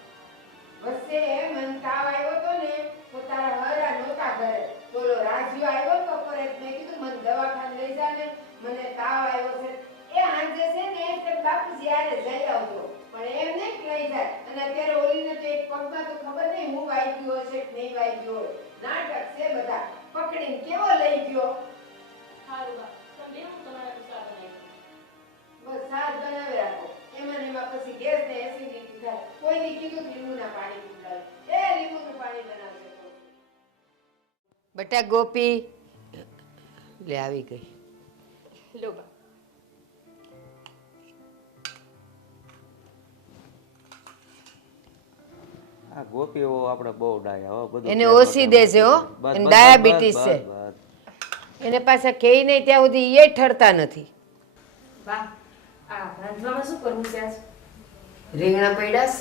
વચ્ચે મન તાવ આવ્યો તો ને તો તારા હરા નહોતા ઘરે. બોલો રાજ્યો આવ્યો તો બપોરે મેં કીધું મને દવાખાને લઈ જા ને મને તાવ આવ્યો છે. એ હાંજે છે ને તે બાપુજી હારે જઈ આવજો. પણ એમ નહીં કે લઈ જાય. અને અત્યારે ઓલીને તો એક પગમાં તો ખબર નહીં હું વાગ્યું હશે કે નહીં વાગ્યું હોય. નાટક છે બધા. પકડીને કેવો લઈ ગયો. સારું બા, તમે હું તમારા ગુસ્સા બનાવી. બસ સાત બનાવી રાખો. એમાં ને એમાં પછી ગેસ ને એસિડિટી થાય. કોઈને કીધું કે લીંબુના પાણી પીવડાવે. એ લીંબુનું પાણી બનાવશે તો. બટા ગોપી લે આવી ગઈ. લો બા. આ ગોપીઓ આપણે બહુ ડાયા હો બધું. એને ઓછી દેજે હો. બસ, એને બસ, ડાયાબિટીસ બસ, છે. બસ, બસ. એને પાછા કેઈ નહીં ત્યાં સુધી એ ઠરતા નથી. બા આ રાંધવામાં શું કરવું છે આજ? રીંગણા પડ્યાસ?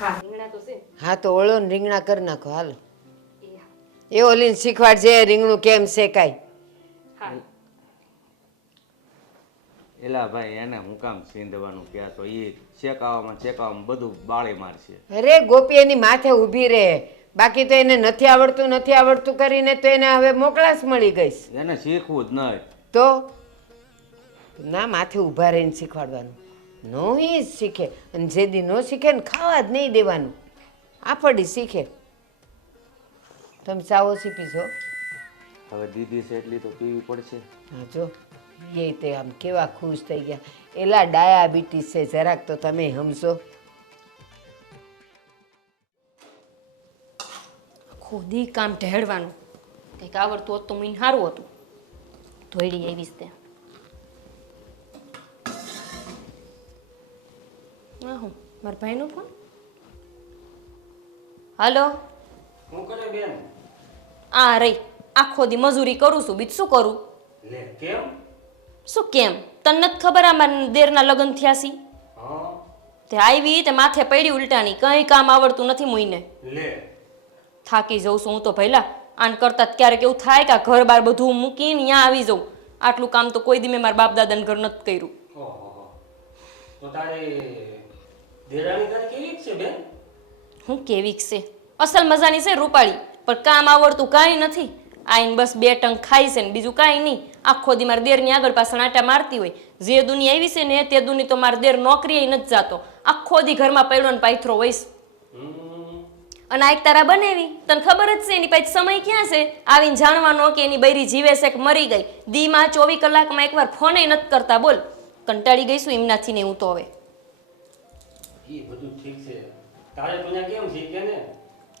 હા રીંગણા તો છે. હા તો ઓળો ને રીંગણા કરી નાખો હાલો. એ હા. એ ઓલીને શીખવાડજે રીંગણું કેમ શેકાય. હા એલા ભાઈ એને હું કામ સીંધવાનું ક્યાં તો એ શેકાવામાં બધું બાળી મારશે. અરે ગોપી એની માથે ઊભી રહે. બાકી તો એને નથી આવડતું કરીને તો એને હવે મોકળાશ મળી ગઈ છે. એને શીખવું જ નહીં. તો ના માથે ઊભા રહીને શીખવાડવાનું. નો જ શીખે અને જેદી ન શીખે ને ખાવા જ નહીં દેવાનું આપડી શીખે. તમે ચાવો પીશો? હવે દીદી છે એટલી તો પીવી પડશે. હા જો એ તે આમ કેવા ખુશ થઈ ગયા. એલા ડાયાબિટીસ છે જરાક તો તમે સમજો. ખુદી કામ ઢેળવાનું કંઈક આવડતું હોત તો મને સારું હતું. ધોઈડી આવીશ તે હું મારા ભાઈનો ફોન. હાલો. હું કરે બેન? આ રહી આખો દી મજૂરી કરું છું, બીજું શું કરું? લે કેમ? શું કેમ? તને નથી ખબર આ મારા દેરના લગ્ન થયા સી? હા તે આવી તે માથે પડી ઉલટાની, કંઈ કામ આવડતું નથી મુઈને. લે થાકી જઉં છું હું તો પહેલા. આન કરતા જ ક્યારેક એવું થાય કે આ ઘર બાર બધું મૂકીને ત્યાં આવી જાઉં. આટલું કામ તો કોઈ દી મેં મારા બાપ દાદાને ઘર નથી કર્યું. ઓહો તો તારી દેરાણી તારી કેવી છે બેન? હું કેવીક છે, અસલ મજાની છે રૂપાળી, પણ કામ આવડતું કાંઈ નથી. આઈને બસ 2 ટંક ખાઈ છે ને બીજું કાંઈ નહીં. આખો દી મારા દેરની આગળ પાછળ આટા મારતી હોય. જે દુની આવી છે ને તે દુની તો મારા દેર નોકરીએ નથી જાતો. આખો દી ઘરમાં પડ્યો ને પાથરો હોઈશ. અને આ એક તારા બનાવી તને ખબર જ છે એની પાસે સમય ક્યાં છે આવીને જાણવાનો કે એની બૈરી જીવે છે કે મરી ગઈ. દીમાં 24 કલાકમાં એકવાર ફોને નથી કરતા. બોલ કંટાળી ગઈ છું એમનાથી ને હું તો હવે. એ બધું ઠીક છે, તારે તું કેમ છે કે ને?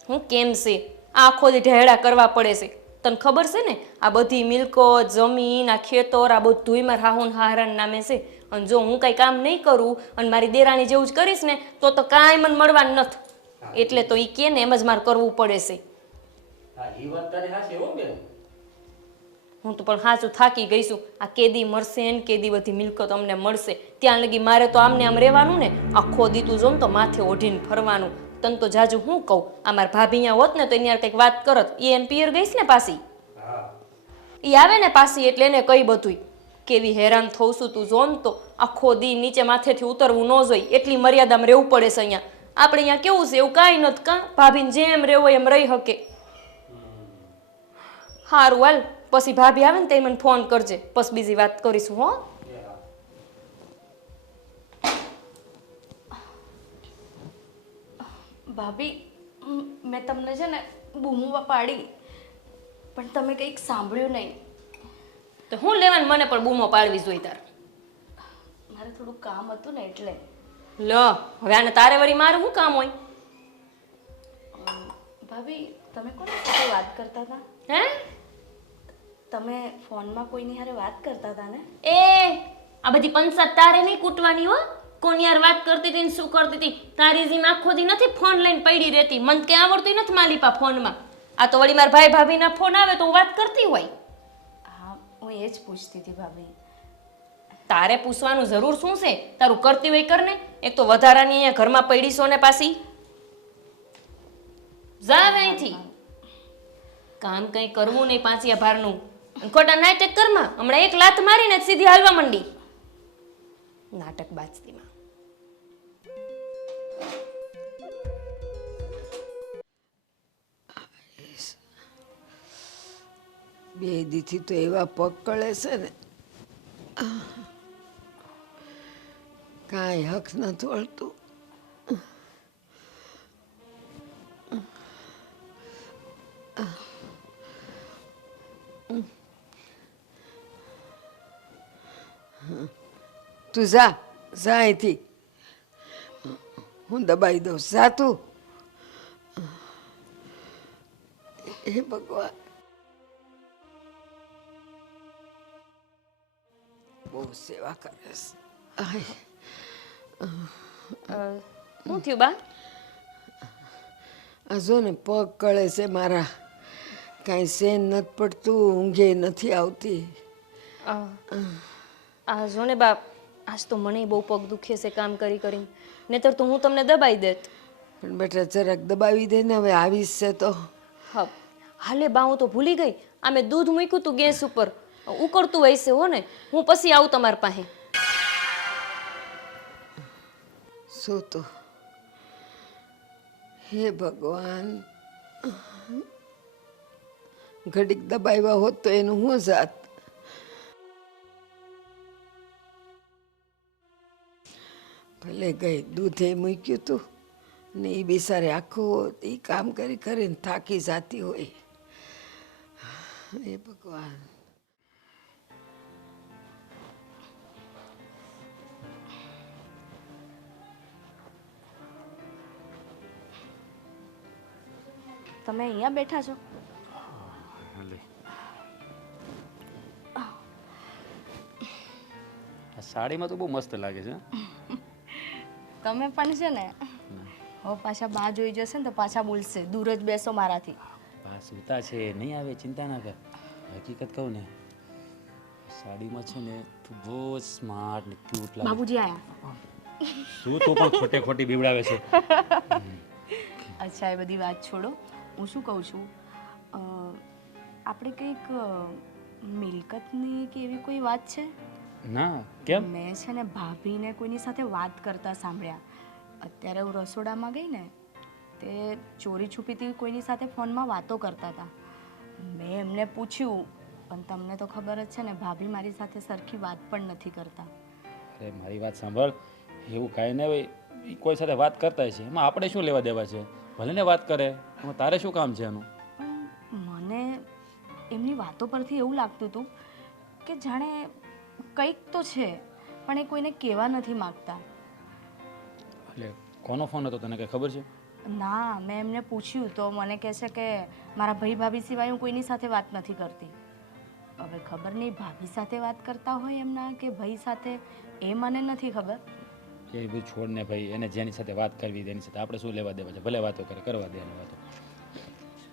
હું કેમ છે આ આખો દી ઢેડા કરવા પડે છે. તને ખબર છે ને આ બધી મિલકો જમીન આ ખેતર આ બધુંય મારા હાહુન હારાના નામે છે. અને જો હું કાંઈ કામ નહીં કરું અને મારી દેરાણી જેવું જ કરીશ ને તો કાંઈ મને મળવાનું નથી. એટલે તો એ કે ને એમ જ મારે કરવું પડે છે. હા એ વાત તારી હાચી હો બેન. હું તો પણ સાચું થાકી ગઈ છું. આ કેદી મળશે ને કેદી બધી મિલકત અમને મળશે ત્યાં લગી મારે તો આમને આમ રહેવાનું ને. આખો દી તું જો ને તો માથે ઓઢીને ફરવાનું. તને તો જાજુ હું કહું આ મારા ભાભી અહીંયા હોત ને તો એની કંઈક વાત કરત. એ એને પિયર ગઈશ ને પાછી, એ આવે ને પાછી એટલે એને કઈ બધું કેવી હેરાન થઉં છું તું જો ને તો. આખો દી નીચે માથેથી ઉતરવું ન જોઈ એટલી મર્યાદામાં રહેવું પડે છે અહીંયા. આપણે અહીંયા કેવું છે એવું કાંઈ નથી કાં ભાભીને જેમ રહેવું હોય એમ રહી શકે. સારું હાલ પછી ભાભી આવે ને તે મને ફોન કરજે, પછી બીજી વાત કરીશું હો. ભાભી મેં તમને છે ને બૂમો પાડી પણ તમે કંઈક સાંભળ્યું નહીં. તો હું લેવાનું મને પણ બૂમો પાડવી જોઈ તાર. મારે થોડું કામ હતું ને એટલે. લ હવે આને તારે વળી મારું શું કામ હોય? ભાભી તમે કોની સાથે વાત કરતા હતા? હે તમે ફોનમાં કોઈની હારે વાત કરતા હતા ને? એ આ બધી પંચાત તારે નહીં કૂટવાની હો. કોની યાર વાત કરતી હતી ને શું કરતી હતી? તારી જીમ આખો દી નથી ફોન લઈને પડી રહેતી. મને કે આવડતું નથી માલીપા ફોનમાં. આ તો વળી મારા ભાઈ ભાભીના ફોન આવે તો હું વાત કરતી હોય. હા હું એ જ પૂછતી હતી ભાભી. તારે પૂછવાનું જરૂર શું છે? તારું કરતી હોય કરને. એક તો વધારાની અહીંયા ઘરમાં પડીશો ને પાછી જા અહીંથી. કામ કંઈ કરવું નહીં પાછી આ ભારનું. ખોટા નાટક કરમાં હમણાં એક લાત મારીને જ સીધી હાલવા માંડી. નાટક બાજતીમાં. બે દીથી તો એવા પગ કળે છે ને કાંઈ હક નથી વળતું. તું જા જા અહીંથી, હું દબાઈ દઉં. જા તું. હે ભગવાન બહુ સેવા કરે છે. શું થયું બા? આ જો ને પગ કળે છે મારા, કાંઈ સેન નથી પડતું, ઊંઘે નથી આવતી. આ જો ને બાપ આજ તો મને બહુ પગ દુખે છે કામ કરી કરીને. નહીતર તો હું તમને દબાઈ દેત. પણ બેટા જરાક દબાવી દે ને, હવે આવીશ છે તો. હા હાલે બા હું તો ભૂલી ગઈ. આ મેં દૂધ મૂક્યું તું ગેસ ઉપર, ઉકળતું હોય છે હો ને. હું પછી આવું તમારી પાસે. શું તો હે ભગવાન, ઘડીક દબાવ્યા હોત તો એનું હું જાત. ભલે ગઈ દૂધે મૂક્યું તું ને એ બિચારે આખો એ કામ કરી કરીને થાકી જાતી હોય. એ ભગવાન. તમે અહીંયા બેઠા છો? લે આ સાડીમાં તો બહુ મસ્ત લાગે છે. તમે પણ છે ને હવે પાછા બા જોઈ જશે ને તો પાછા બોલશે દૂર જ બેસો મારાથી. બા સૂતા છે નહીં આવે, ચિંતા ના કર. હકીકત કહું ને, સાડીમાં છે ને તું બહુ સ્માર્ટ ને ક્યુટ લાગે. બાબુજી આયા. શું તું પણ ખોટે ખોટી બીવડાવે છે. અચ્છા એ બધી વાત છોડો. હું શું કહું છું, આપણે કંઈક મિલકતની કે એવી કોઈ વાત છે? ના કેમ? મેં છે ને ભાભીને કોઈની સાથે વાત કરતા સાંભળ્યા. અત્યારે હું રસોડામાં ગઈ ને તે ચોરી છુપીથી કોઈની સાથે ફોનમાં વાતો કરતા હતા. મેં એમને પૂછ્યું પણ તમને તો ખબર જ છે ને ભાભી મારી સાથે સરખી વાત પણ નથી કરતા. અરે મારી વાત સાંભળ, એવું કાંઈ નહીં હોય. ઈ કોઈ સાથે વાત કરતા છે એમાં આપણે શું લેવા દેવા છે? ભલે ને વાત કરે, એમાં તારે શું કામ છે એનું? પણ મને એમની વાતો પરથી એવું લાગતું હતું કે જાણે કંઈક તો છે પણ એ કોઈને કહેવા નથી માગતા. એટલે કોનો ફોન હતો તને કંઈ ખબર છે? ના, મેં એમને પૂછ્યું તો મને કહે છે કે મારા ભાઈ ભાભી સિવાય હું કોઈની સાથે વાત નથી કરતી. હવે ખબર નહીં ભાભી સાથે વાત કરતા હોય એમના કે ભાઈ સાથે, એ મને નથી ખબર. એ બધું છોડ ને ભાઈ, એને જેની સાથે વાત કરવી તેની સાથે આપણે શું લેવા દેવા છે? ભલે વાતો કરે, કરવા દે એને વાતો.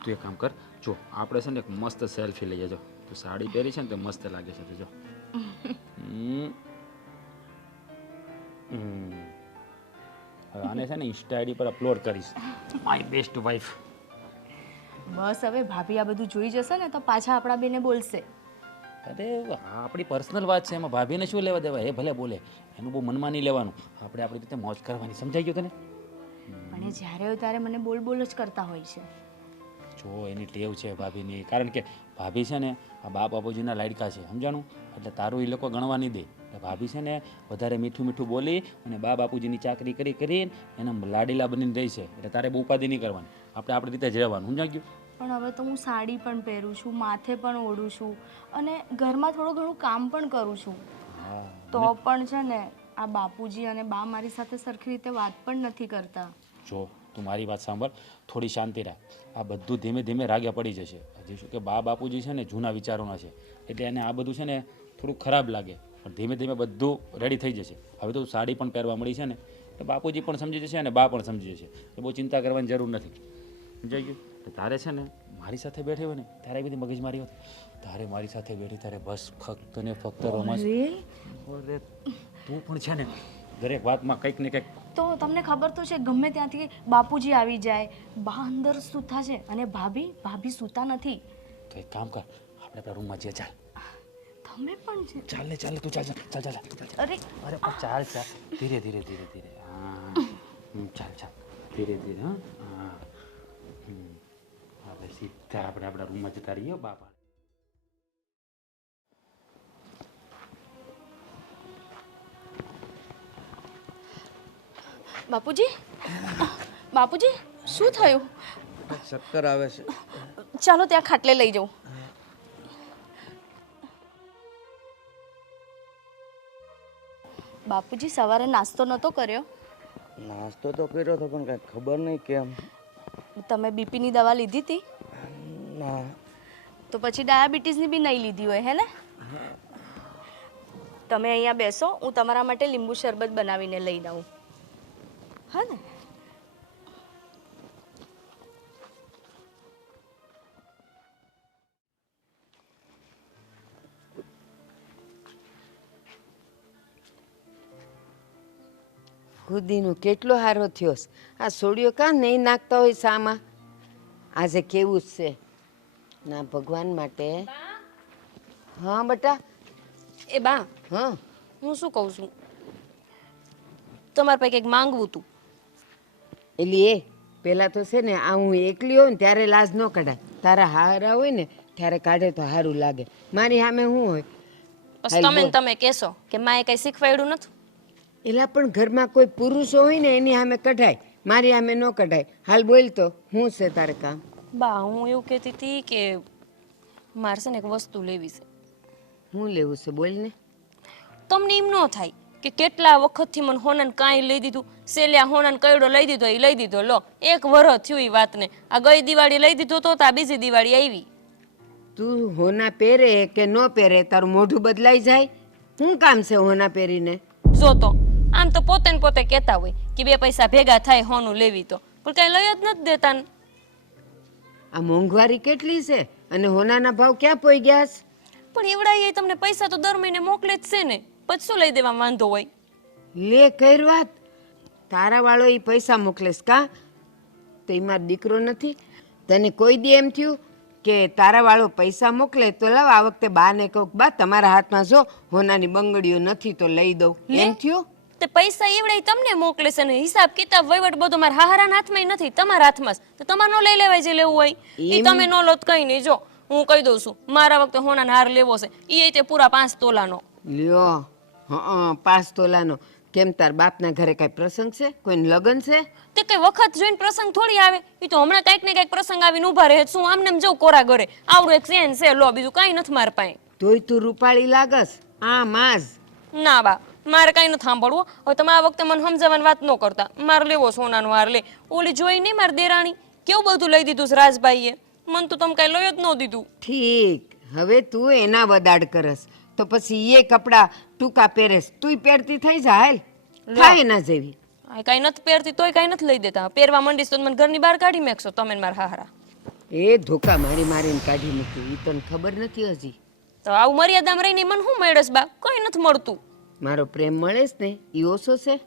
તું એક કામ કર, જો આપણે છે ને એક મસ્ત સેલ્ફી લઈએ. જો તું સાડી પહેરી છે ને તો મસ્ત લાગે છે. તું જો હવે આને છે ને ઇન્સ્ટા આઈડી પર અપલોડ કરીશ, માય બેસ્ટ વાઇફ. બસ હવે ભાભી આ બધું જોઈ જશે ને તો પાછા આપણા બેને બોલશે. અરે આ આપણી પર્સનલ વાત છે, એમાં ભાભીને શું લેવા દેવા? એ ભલે બોલે, એનું બહુ મનમાં નહીં લેવાનું. આપણે આપણી રીતે મોજ કરવાની. સમજાઈ ગયું તને? અને જ્યારે હોય ત્યારે મને બોલ બોલ જ કરતા હોય છે. જો એની ટેવ છે ભાભીની, કારણ કે ભાભી છે ને આ બા બાપુજીના લાડકા છે, સમજાણું? એટલે તારું એ લોકો ગણવા નહીં દે. એટલે ભાભી છે ને વધારે મીઠું મીઠું બોલી અને બા બાપુજીની ચાકરી કરી કરીને એના લાડીલા બનીને રહી છે. એટલે તારે બહુ ઉપાધિ નહીં કરવાની, આપણે આપણી રીતે જ રહેવાનું. સમજાઈ ગયું? પણ હવે તો હું સાડી પણ પહેરું છું, માથે પણ ઓઢું છું અને ઘરમાં થોડું ઘણું કામ પણ કરું છું. તો પણ છે ને આ બાપુજી અને બા મારી સાથે સરખી રીતે વાત પણ નથી કરતા. જો તું મારી વાત સાંભળ, થોડી શાંતિ રાખ. આ બધું ધીમે ધીમે રાગે પડી જશે. હજી શું કે બા બાપુજી છે ને જૂના વિચારોના છે, એટલે એને આ બધું છે ને થોડું ખરાબ લાગે, પણ ધીમે ધીમે બધું રેડી થઈ જશે. હવે તો સાડી પણ પહેરવા મળી છે ને તો બાપુજી પણ સમજી જશે અને બા પણ સમજી જશે. તો બહુ ચિંતા કરવાની જરૂર નથી. સમજાઈ ગયું? તો તારે છે ને મારી સાથે બેઠી હોય ને ત્યારે બધી મગજમારી હોત, તારે મારી સાથે બેઠી ત્યારે બસ ફક્ત ને ફક્ત રોમાંસ. અરે તું પણ છે ને દરેક વાતમાં કંઈક ને કંઈક. તો તમને ખબર તો છે ગમે ત્યાંથી બાપુજી આવી જાય, બા અંદર સૂતા છે અને ભાભી સૂતા નથી. તો એક કામ કર, આપણે આપણા રૂમમાં જઈએ. ચાલ તમે પણ છે. ચાલ ને, ચાલ તું, ચાલ ચાલ ચાલ ચાલ. અરે અરે પણ ચાલ ચાલ, ધીરે ધીરે ધીરે ધીરે. હા ચાલ ચાલ ધીરે ધીરે. હા હા હવે સીધા આપણે આપણા રૂમમાં જતા રહીએ બાપા. બાપુજી શું થયું? ચક્કર આવે છે. ચાલો ત્યાં ખાટલે લઈ જાઉં. બાપુજી સવારે નાસ્તો નહોતો કર્યો? નાસ્તો તો કર્યો હતો પણ કાંઈ ખબર નહીં કેમ. તમે બીપીની દવા લીધી હતી? ના. તો પછી ડાયાબિટીસની બી નહીં લીધી હોય હે ને? તમે અહીંયા બેસો, હું તમારા માટે લીંબુ શરબત બનાવીને લઈને આવું. હા ને? ખુદીનું કેટલો સારો થયો છે. આ સોડિયો કાં નહીં નાખતા હોય સામાં? આજે કેવું જ છે ના ભગવાન માટે. હા બેટા. એ બા, હા હું શું કહું છું, તમારા પાસે કંઈક માંગવું હતું. એલી એ પહેલાં તો છે ને આ હું એકલી હોય ને ત્યારે લાજ ન કઢાય. તારા હારા હોય ને ત્યારે કાઢે તો સારું લાગે. મારી સામે શું હોય? બસ તમે ને તમે કહેશો કે માએ કંઈ શીખવાડ્યું નથી. એલા પણ ઘરમાં કોઈ પુરુષો હોય ને એની સામે કઢાય, મારી સામે ન કઢાય. હાલ બોલ તો શું છે તારે કામ? બા હું એવું કહેતી હતી કે મારે છે ને એક વસ્તુ લેવી છે. શું લેવું છે બોલ ને. તમને એમ ન થાય કે કેટલા વખતથી મને હોનાને કાંઈ લઈ દીધું, સેલ્યા હોનાને કયડો લઈ દીધો એ લઈ દીધો, લો 1 વર્ષ થયું એ વાતને. આ ગઈ દિવાળી લઈ દીધો તો આ બીજી દિવાળી આવી. તું હોના પહેરે કે ન પહેરે તારું મોઢું બદલાઈ જાય. શું કામ છે હોના પહેરીને? જો તો આમ તો પોતે ને પોતે કહેતા હોય કે 2 પૈસા ભેગા થાય હોનું લેવી તો, પણ કાંઈ લઈ જ નથી દેતા ને. આ મોંઘવારી કેટલી છે અને હોનાના ભાવ ક્યાં પોઈ ગયા છે? પણ એવડા તમને પૈસા તો દર મહિને મોકલે જ છે ને, પછી શું લઈ દેવા વાંધો હોય? લે કઈ વાત, તારા વાળો એ પૈસા મોકલેશ કા? તો એમાં દીકરો નથી? તને કોઈ દી એમ થયું કે તારા વાળો પૈસા મોકલે તો લાવ આ વખતે બાને કહું બા તમારા હાથમાં જો હોનાની બંગડીઓ નથી તો લઈ દઉં, એમ થયું? તે પૈસા એવડાય તમને મોકલે છે ને હિસાબ કિતાબ વહીવટ બધો મારા હારાના હાથમાં નથી, તમારા હાથમાં જ. તો તમારે ન લઈ લેવાય જે લેવું હોય એ તમે ન લો તો કઈ નહીં. જો હું કહી દઉં છું, મારા વખતે હોનાનો હાર લેવો છે એ તે પૂરા 5 તોલાનો. લ્યો, હા 5 તોલાનો. કેમ તાર બાપના ઘરે કાંઈ પ્રસંગ છે, કોઈને લગ્ન છે? તે કઈ વખત જોઈને પ્રસંગ થોડી આવે, એ તો હમણાં કાંઈક ને કાંઈક પ્રસંગ આવીને ઊભા રહે. શું આમને એમ જવું કોરા ઘરે આવડું એક ચેન છે, લો બીજું કાંઈ નથી મારા પાસે. તોય તું રૂપાળી લાગસ આ માજ. ના બા મારે કાંઈ નથી સાંભળવું. હવે તમે આ વખતે મને સમજાવવાની વાત ન કરતા. મારે લેવો સોનાનો હાર લે. ઓલી જોઈ નહીં મારી દેરાણી કેવું બધું લઈ દીધું છે રાજભાઈએ, મને તો તમે કાંઈ લઈ જ ન દીધું. ઠીક, હવે તું એના વદાડ કરસ તો પછી એ કપડાં ટૂંકા પહેરેસ, તુંય પહેરતી થઈ જા. હાલ થાય એના જેવી. કાંઈ નથી પહેરતી તોય કાંઈ નથી લઈ દેતા. પહેરવા માંડીશ તો મને ઘરની બહાર કાઢી મેકશો તમે ને મારા હારા. એ ધોકા મારી મારીને કાઢી મૂકી, એ તને ખબર નથી હજી. તો આવું મર્યાદામાં રહીને મને શું મળેશ બા? કંઈ નથી મળતું. મારો પ્રેમ મળેશ ને એ ઓછો છે?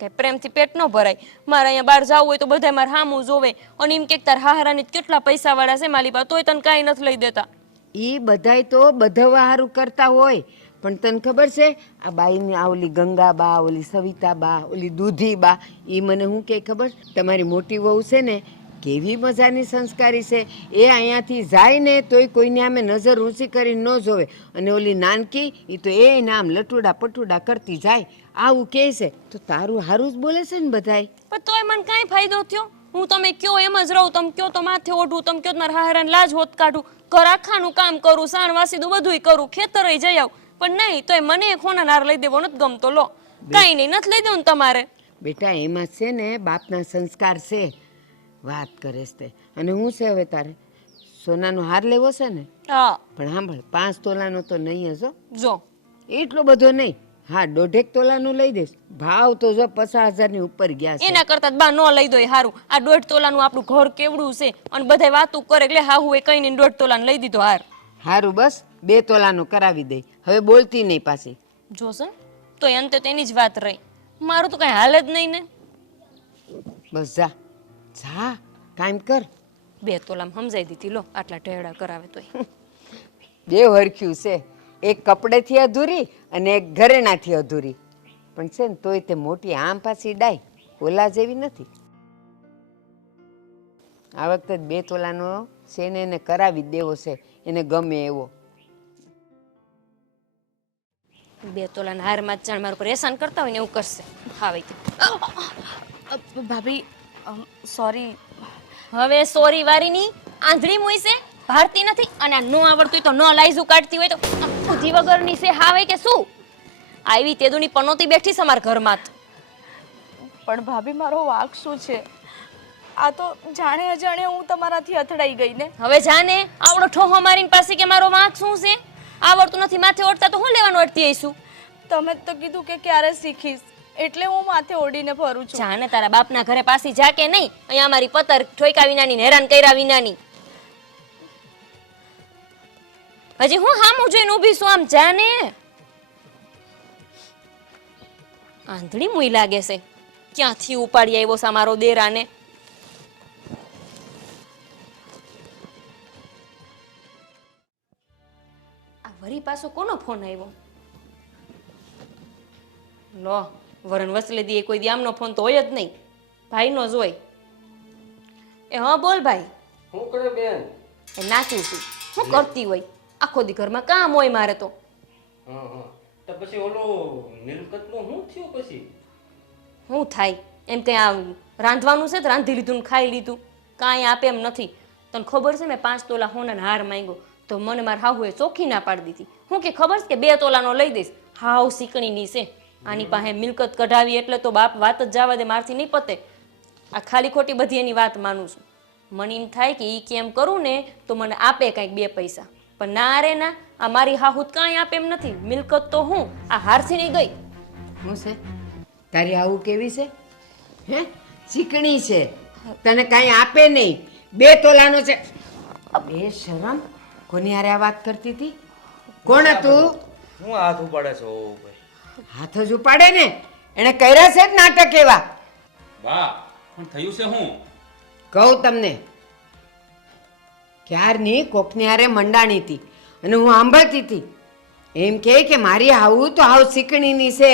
કઈ પ્રેમથી પેટ ન ભરાય. મારે અહીંયા બહાર જવું હોય તો બધા મારે સામું જોવે અને એમ કે તાર હારાની કેટલા પૈસા વાળા છે મારી પાસે, તોય તને કાંઈ નથી લઈ દેતા. એ બધાય તો બધવા હારું કરતા હોય, પણ તને ખબર છે આ બાઈની આ ઓલી ગંગા બા, ઓલી સવિતા બા, ઓલી દૂધી બા, એ મને શું કે ખબર? તમારી મોટી વહુ છે ને કેવી મજાની સંસ્કારી છે, એ અહીંયાથી જાય ને તોય કોઈને આમે નજર ઊંચી કરીને ન જોવે, અને ઓલી નાનકી એ તો એ નામ લટુડા પટુડા કરતી જાય. આવું કહે છે તો તારું હારું જ બોલે છે ને બધાય. પણ તોય મને કાંઈ ફાયદો થયો? હું તમે કયો એમ જ રહું, તમે કયો તો માથે ઓઢું, તમે કયો મારા હારાને લાજ હોત કાઢું, ઘર આખાનું કામ કરું, સાણ વાસીદું બધુંય કરું, ખેતરે જઈ આવું, પણ નહીં તોય મને એક હોનાનો હાર લઈ દેવો નથી ગમતો. લો કાંઈ નહીં, નથી લઈ દેવું ને તમારે. બેટા એમાં છે ને બાપના સંસ્કાર છે, વાત કરે છે. અને હું છે હવે તારે સોનાનો હાર લેવો છે ને? હા પણ સાંભળ 5 તોલાનો તો નહીં હશો, જો એટલો બધો નહીં. હા 1.5 તોલાનું લઈ દઈશ. ભાવ તો જો 50,000 ની ઉપર ગયા છે. એના કરતા બા ન લઈ દો એ હારું. આ 1.5 તોલાનું આપણું ઘર કેવડું છે અને બધા વાતું કરે એટલે હા હું એ કઈ નહીં 1.5 તોલાનું લઈ દીધો હાર. હારું બસ 2 તોલાનું કરાવી દઈ, હવે બોલતી નહીં પાછી. જોશે તો અંતે તેની જ વાત રહી, મારું તો કઈ હાલ જ નહીં ને. બસ જા જા કામ કર. 2 તોલામાં સમજાઈ દીધી, લો આટલા ઢેડા કરાવે તોય. બે હરખ્યું છે, એક કપડેથી અધૂરી અને એક ઘરેણાથી અધૂરી, પણ છે ને તોય તે મોટી આમ પાછી ડાય ઓલા જેવી નથી. આ વખતે 2 તોલાનો છે ને એને કરાવી દેવો છે, એને ગમે એવો. 2 તોલાના હારમાં જ જાણ મારું પર એહસાન કરતા હોય ને એવું કરશે. હા ભાઈ ભાભી સોરી. હવે સોરી વારીની આંધળી મુઈ છે, ભારતી નથી. અને આ નો આવડતું હોય તો ન લાઈઝું કાઢતી હોય તો બુદ્ધિ વગરની છે હાવે કે શું? આવી તેદુની પનોતી બેઠી છે અમારા ઘરમાં. પણ ભાભી મારો વાંક શું છે? આ તો જાણે અજાણે હું તમારાથી અથડાઈ ગઈ ને. હવે જાને આવડો ઠોહો મારીને પાસે કે મારો વાંક શું છે? આવડતું નથી માથે ઓઢતા તો હું લેવાનું અડતી આવીશું? તમે તો કીધું કે ક્યારે શીખીશ, એટલે હું માથે ઓઢીને ફરું છું. જાને તારા બાપના ઘરે પાછી જા કે નહીં, અહીંયા અમારી પતર ઠોકા વિનાની ને હેરાન કર્યા વિનાની. હજી હું હામું જોઈને ઊભી છું, આમ જાને. આંધળી મુઈ લાગે છે, ક્યાંથી ઉપાડી આવ્યો છે મારો દેરાને. આ વરી પાછો કોનો ફોન આવ્યો? લો વરણ વસલે દી કોઈ દી આમનો ફોન તો હોય જ નહીં, ભાઈનો જ હોય. એ હા બોલ ભાઈ. શું કરે બેન? એ નાચું છું, શું કરતી હોય? આખો દી ઘરમાં કામ હોય મારે તો. હા હા, તો પછી ઓલું મિલકતનું શું થયું પછી? શું થાય એમ કંઈ આ રાંધવાનું છે તો રાંધી લીધું ને ખાઈ લીધું, કાંઈ આપે એમ નથી. તને ખબર છે મેં 5 તોલા સોનાનો હાર માંગ્યો તો મને મારા હાહુએ ચોખ્ખી ના પાડી દીધી. હું કે ખબર છે કે 2 તોલાનો લઈ દઈશ. હાવ શીકણીની છે, આની પાસે મિલકત કઢાવી એટલે તો બાપ વાત જ જવા દે, મારથી નહીં પતે. આ ખાલી ખોટી બધી એની વાત માનું છું. મને એમ થાય કે એ કેમ કરું ને તો મને આપે કાંઈક 2 પૈસા, પણ ના રે ના, આ મારી હાહુ કાંઈ આપે એમ નથી. મિલકત તો હું આ હારથી નહીં ગઈ. હું છે તારી આવું કેવી છે? હે ચીકણી છે, તને કાંઈ આપે નહીં. 2 તોલાનો છે. બે શરમ, કોની હારે આ વાત કરતી હતી? કોણ હતું? હું હાથ ઉપાડે છો ભાઈ? હાથ જ ઉપાડે ને, એને કર્યા છે જ નાટક એવા. બા પણ થયું છે હું? કહું તમને, ક્યારની કોકની હારે મંડાણી હતી અને હું સાંભળતી હતી. એમ કહે કે મારી હાવું તો હાવ શીકણીની છે,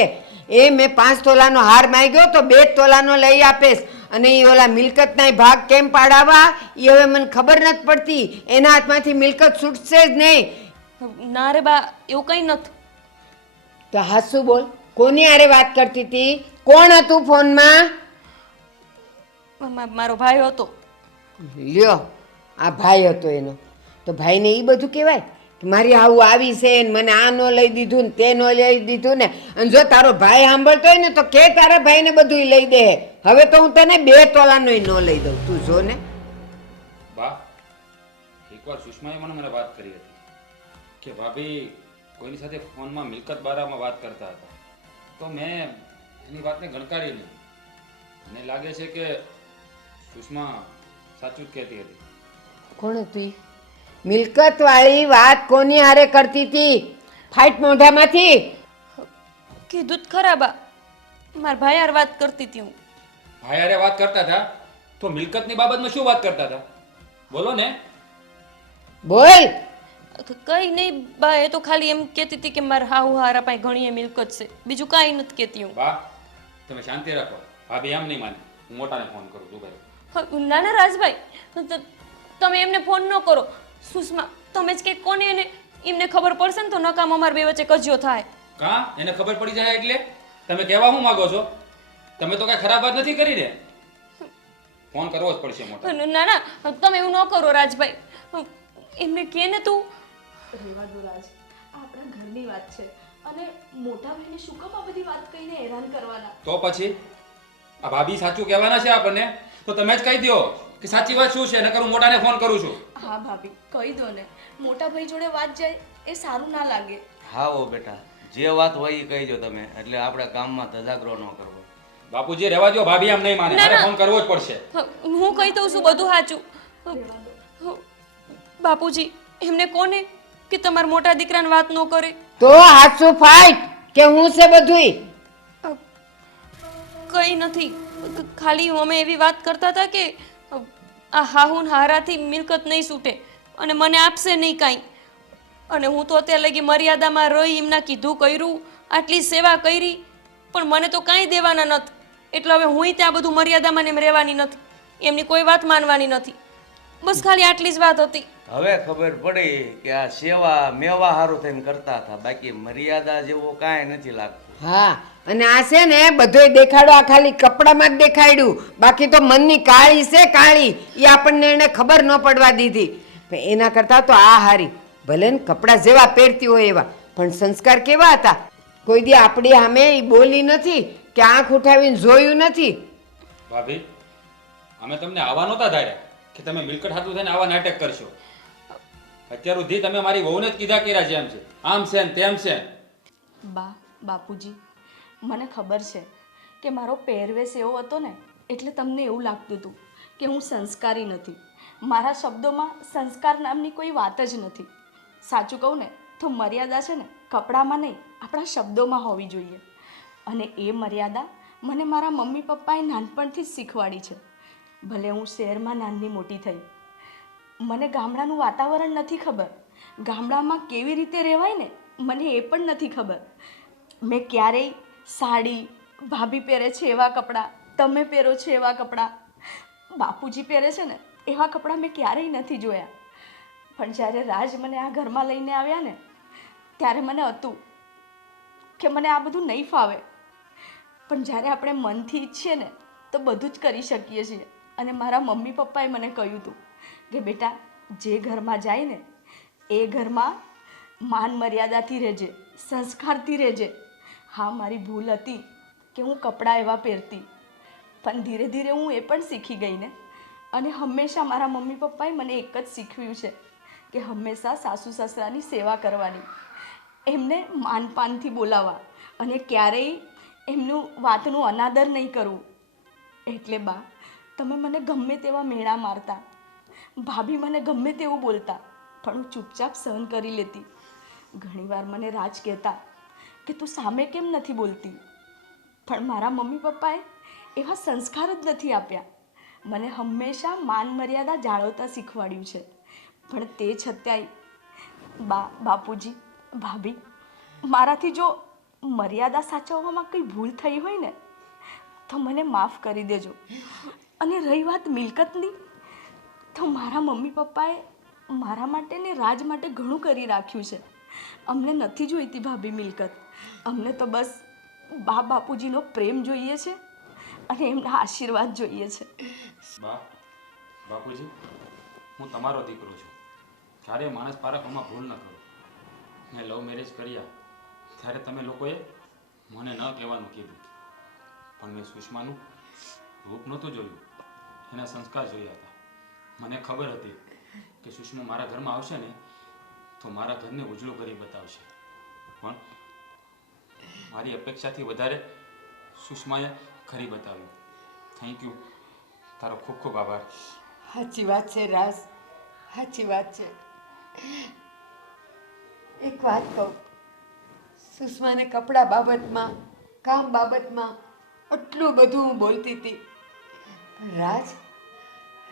એ મેં 5 તોલાનો હાર માંગ્યો તો 2 તોલાનો લઈ આપેશ. અને એ ઓલા મિલકતના ભાગ કેમ પાડાવા એ હવે મને ખબર નથી પડતી. એના હાથમાંથી મિલકત છૂટશે જ નહીં. ના રે બા, એવું કંઈ નથી. તો હાસુ બોલ, કોની હારે વાત કરતી હતી? કોણ હતું ફોનમાં? મારો ભાઈ હતો. લ્યો, આ ભાઈ હતો એનો. તો ભાઈને એ બધું કહેવાય કે મારી હાવું આવી છે ને મને આ ન લઈ દીધું ને તે ન લઈ દીધું ને. અને જો તારો ભાઈ સાંભળતો હોય ને તો કે તારા ભાઈને બધું લઈ દે. હવે તો હું તને 2 તોલાનો ન લઈ દઉં, તું જો ને. બા એકવાર સુષ્માએ મને વાત કરી હતી કે ભાભી કોઈની સાથે ફોનમાં મિલકત બારામાં વાત કરતા હતા, તો મેં એની વાતને ગણકારી નહીં. મને લાગે છે કે સુષ્મા સાચું જ કહેતી હતી. કોણ હતું ઈ? મિલકત વાળી વાત કોની હારે કરતી હતી? ફાઈટ મોઢામાંથી. કીધું જ ખરા બા, મારા ભાઈ હારે વાત કરતી હતી હું. ભાઈ હારે વાત કરતા હતા તો મિલકતની બાબતમાં શું વાત કરતા હતા? બોલો ને. બોલ. કઈ નહીં બા, એ તો ખાલી એમ કહેતી હતી કે મારા હાહુ હારા પાસે ઘણી મિલકત છે, બીજું કાંઈ નથી કહેતી હું. બા તમે શાંતિ રાખો, ભાભી એમ નહીં માને. હું મોટાને ફોન કરું છું ભાઈ. ના ના રાજભાઈ, તમે એમને ફોન ન કરો. સુષ્મા તમે જ કે કોને, એને એમને ખબર પડશે ને તો નકામ અમાર બે વચ્ચે કજિયો થાય. કા એને ખબર પડી જાય એટલે તમે કહેવા શું માંગો છો? તમે તો કઈ ખરાબ વાત નથી કરી ને. ફોન કરવો જ પડશે મોટા. ના ના તમે એવું ન કરો રાજભાઈ, એમને કે ને તું. રહેવા દો રાજ, આ આપણા ઘરની વાત છે અને મોટા ભાઈને શું કામ આ બધી વાત કહીને હેરાન કરવાના? તો પછી આ ભાભી સાચું કહેવાના છે આપણને, તો તમે જ કહી દો કે સાચી વાત શું છે, નકર હું મોટાને ફોન કરું છું. હા ભાભી કહી દો ને, મોટા ભાઈ જોડે વાત જાય એ સારું ના લાગે. હા ઓ બેટા, જે વાત હોય એ કહીજો તમે, એટલે આપણે કામમાં ધજાગરો ન કરવો. બાપુજી રહેવા દો, ભાભી આમ નહીં માને, મારે ફોન કરવો જ પડશે. હું કહી દઉં છું બધું સાચું. બાપુજી એમને કોને કે તમારા મોટા દીકરાને વાત ન કરે. તો હાથું ફાઈટ કે હું છે બધુંય? કઈ નથી, ખાલી અમે એવી વાત કરતા હતા કે આ હાહુન હારાથી મિલકત નહીં છૂટે અને મને આપશે નહીં કાંઈ. અને હું તો અત્યારે લગી મર્યાદામાં રહી, એમના કીધું કર્યું, આટલી સેવા કરી, પણ મને તો કાંઈ દેવાના નથી. એટલે હવે હું ત્યાં બધું મર્યાદામાં ને એમ રહેવાની નથી, એમની કોઈ વાત માનવાની નથી. બસ ખાલી આટલી જ વાત હતી. હવે ખબર પડી કે આ સેવા મેવા હારું થઈને કરતા હતા, બાકી મર્યાદા જેવો કાંઈ નથી લાગતું. હા, અને આ છે ને બધોય દેખાડો આ ખાલી કપડામાં જ દેખાડ્યું, બાકી તો મનની કાળી છે કાળી, એ આપણને એને ખબર ન પડવા દીધી. પણ એના કરતાં તો આ હારી, ભલે ને કપડાં જેવા પહેરતી હોય એવા, પણ સંસ્કાર કેવા હતા. કોઈ દી આપણી સામે એ બોલી નથી કે આંખ ઉઠાવીને જોયું નથી. ભાભી અમે તમને આવા નહોતા ધાર્યા કે તમે મિલકત હાથું થઈને આવા નાટક કરશો. અત્યાર સુધી તમે મારી વહુને જ કીધા કર્યા છે એમ છે, આમ છે ને તેમ છે. બા બાપુજી, મને ખબર છે કે મારો પહેરવેશ એવો હતો ને એટલે તમને એવું લાગતું હતું કે હું સંસ્કારી નથી. મારા શબ્દોમાં સંસ્કાર નામની કોઈ વાત જ નથી. સાચું કહું ને તો મર્યાદા છે ને કપડામાં નહીં, આપણા શબ્દોમાં હોવી જોઈએ. અને એ મર્યાદા મને મારા મમ્મી પપ્પાએ નાનપણથી જ શીખવાડી છે. ભલે હું શહેરમાં નાની મોટી થઈ, મને ગામડાનું વાતાવરણ નથી ખબર, ગામડામાં કેવી રીતે રહેવાય ને મને એ પણ નથી ખબર. મેં ક્યારેય સાડી, ભાભી પહેરે છે એવા કપડાં, તમે પહેરો છો એવા કપડાં, બાપુજી પહેરે છે ને એવા કપડાં મેં ક્યારેય નથી જોયા. પણ જ્યારે રાજ મને આ ઘરમાં લઈને આવ્યા ને ત્યારે મને હતું કે મને આ બધું નહીં ફાવે, પણ જ્યારે આપણે મનથી ઈચ્છીએ ને તો બધું જ કરી શકીએ છીએ. અને મારા મમ્મી પપ્પાએ મને કહ્યું હતું કે બેટા, જે ઘરમાં જાય ને એ ઘરમાં માન મર્યાદાથી રહેજે, સંસ્કારથી રહેજે. હા, મારી ભૂલ હતી કે હું કપડાં એવા પહેરતી, પણ ધીરે ધીરે હું એ પણ શીખી ગઈ ને. અને હંમેશા મારા મમ્મી પપ્પાએ મને એક જ શીખવ્યું છે કે હંમેશા સાસુ સસરાની સેવા કરવાની, એમને માનપાનથી બોલાવવા અને ક્યારેય એમનું વાતનું અનાદર નહીં કરવું. એટલે બા, તમે મને ગમે તેવા મેણા મારતા, ભાભી મને ગમે તેવું બોલતા, પણ હું ચૂપચાપ સહન કરી લેતી. ઘણીવાર મને રાજ કહેતા કે તું સામે કેમ નથી બોલતી, પણ મારા મમ્મી પપ્પાએ એવા સંસ્કાર જ નથી આપ્યા. મને હંમેશા માન મર્યાદા જાળવતા શીખવાડ્યું છે. પણ તે છતાંય બાપુજી, ભાભી, મારાથી જો મર્યાદા સાચવવામાં કંઈ ભૂલ થઈ હોય ને તો મને માફ કરી દેજો. અને રહી વાત મિલકતની, તો મારા મમ્મી પપ્પાએ મારા માટે ને રાજ માટે ઘણું કરી રાખ્યું છે. અમને નથી જોઈતી ભાભી મિલકત, અમને તો બસ બાપુજીનો પ્રેમ જોઈએ છે અને એમના આશીર્વાદ જોઈએ છે. બાપુજી, હું તમારો દીકરો છું. ક્યારેય માણસ પારખવામાં ભૂલ ન કરો. મેં લવ મેરેજ કર્યા ત્યારે તમે લોકોએ મને ન કહેવાનું કીધું, પણ મેં સુષ્માનું રૂપ નહોતું જોયું, એના સંસ્કાર જોયા હતા. મને ખબર હતી કે સુષ્મા મારા ઘરમાં આવશે ને તો મારા ઘરને ઉજળું કરી બતાવશે, પણ મારી અપેક્ષાથી વધારે સુષ્માએ કરી બતાવ્યું. થેન્ક યુ, તારો ખૂબ ખૂબ આભાર. સાચી વાત છે રાજ, સાચી વાત છે. એક વાત કહું, સુષ્માને કપડાં બાબતમાં, કામ બાબતમાં આટલું બધું હું બોલતી હતી, પણ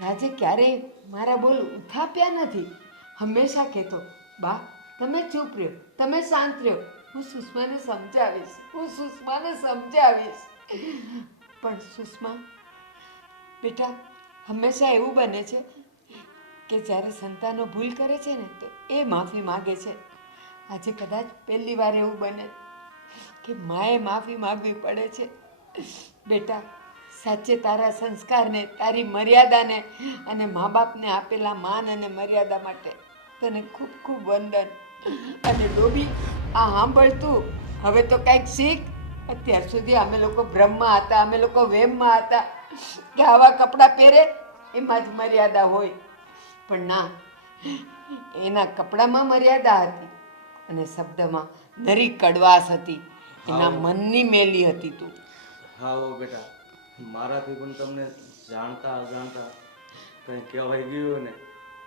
રાજે ક્યારેય મારા બોલ ઉથાપ્યા નથી. હંમેશા કહેતો, બા તમે ચૂપ રહ્યો, તમે શાંત રહ્યો, હું સુષ્માને સમજાવીશ, હું સુષ્માને સમજાવીશ. પણ સુષ્મા બેટા, હંમેશા એવું બને છે કે જ્યારે સંતાનો ભૂલ કરે છે ને તો એ માફી માગે છે. આજે કદાચ પહેલી વાર એવું બને કે માએ માફી માગવી પડે છે. બેટા, સાચે તારા સંસ્કારને, તારી મર્યાદાને અને મા બાપને આપેલા માન અને મર્યાદા માટે તને ખૂબ ખૂબ વંદન. અને ડોબી, આ સાંભળતું હવે તો કંઈક શીખ. અત્યાર સુધી અમે લોકો ભ્રમમાં હતા, અમે લોકો વહેમમાં હતા કે આવા કપડાં પહેરે એમાં જ મર્યાદા હોય, પણ ના, એના કપડામાં મર્યાદા હતી અને શબ્દમાં નરી કડવાશ હતી, એના મનની મેલી હતી. તું હા હો બેટા, મારાથી પણ તમને જાણતા અજાણતા કંઈ કહેવાય ગયું ને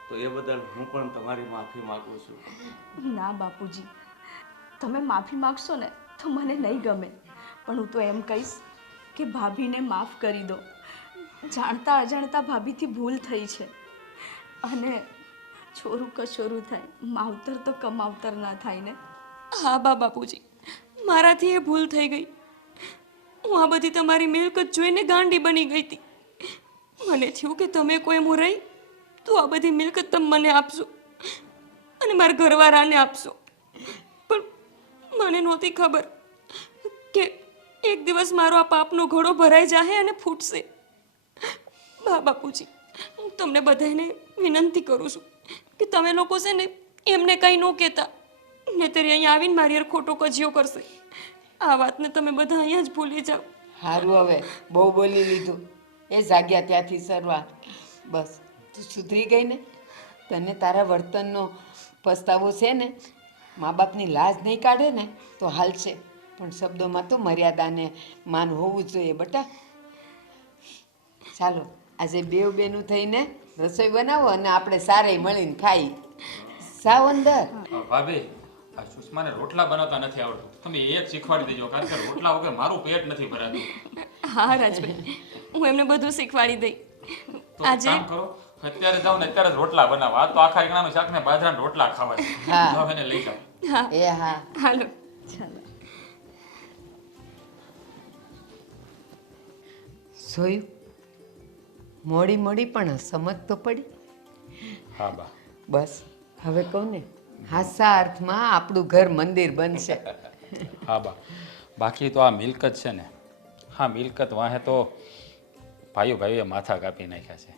તો એ બદલ હું પણ તમારી માફી માગું છું. ના બાપુજી, તમે માફી માગશો ને તો મને નહીં ગમે, પણ હું તો એમ કહીશ કે ભાભીને માફ કરી દો. જાણતા અજાણતા ભાભીથી ભૂલ થઈ છે, અને છોરું કછોરું થાય, માવતર તો કમાવતર ના થાય ને. હા બાપુજી, મારાથી એ ભૂલ થઈ ગઈ. હું આ બધી તમારી મિલકત જોઈને ગાંડી બની ગઈ હતી. મને થયું કે તમે કોઈ હું રહી તો આ બધી મિલકત તમે મને આપશો અને મારા ઘરવાળાને આપશો, પણ મને નહોતી ખબર કે એક દિવસ મારો આ પાપનો ઘડો ભરાઈ જાય અને ફૂટશે. બાપુજી, હું તમને બધાને વિનંતી કરું છું કે તમે લોકો છે ને એમને કંઈ ન કહેતા, નહીંતર અહીંયા આવીને મારી યાર ખોટો કજિયો કરશે. આ વાતને તમે બધા અહીંયા જ ભૂલી જાઓ. સારું, હવે બહુ બોલી લીધું, એ જાગ્યા ત્યાંથી સરવા. બસ તું સુધરી ગઈ ને, તને તારા વર્તનનો પસ્તાવો છે ને, મા બાપની લાજ નહીં કાઢે ને તો હાલશે, પણ શબ્દોમાં તો મર્યાદાને માન હોવું જ જોઈએ બેટા. ચાલો આજે બેનું થઈને રસોઈ બનાવો અને આપણે સારે મળીને ખાઈ. સાવ અંદર. ભાભી, આ સુષ્માને રોટલા બનાવતા નથી આવડતું, તમે એક શીખવાડી દેજો, કારણ કે રોટલા વગર મારું પેટ નથી ભરાતું. હા રાજભાઈ, હું એમને બધું શીખવાડી દઈ. તો કામ કરો, અત્યારે જાઓ ને અત્યારે જ રોટલા બનાવો. આ તો આખા રીંગણાનું શાક ને બાજરાના રોટલા ખાવા છે. હા. જાઓ એને લઈ જાઓ. હા એ હા, હાલો. ચાલો. જોયું, મોડી મોડી પણ સમજ તો પડી. હા બા. બસ હવે કહું ને, હાસા અર્થમાં આપણું ઘર મંદિર બનશે. હા બા બાકી તો આ મિલકત છે ને હા મિલકત વાહે તો ભાઈઓએ માથા કાપી નાખ્યા છે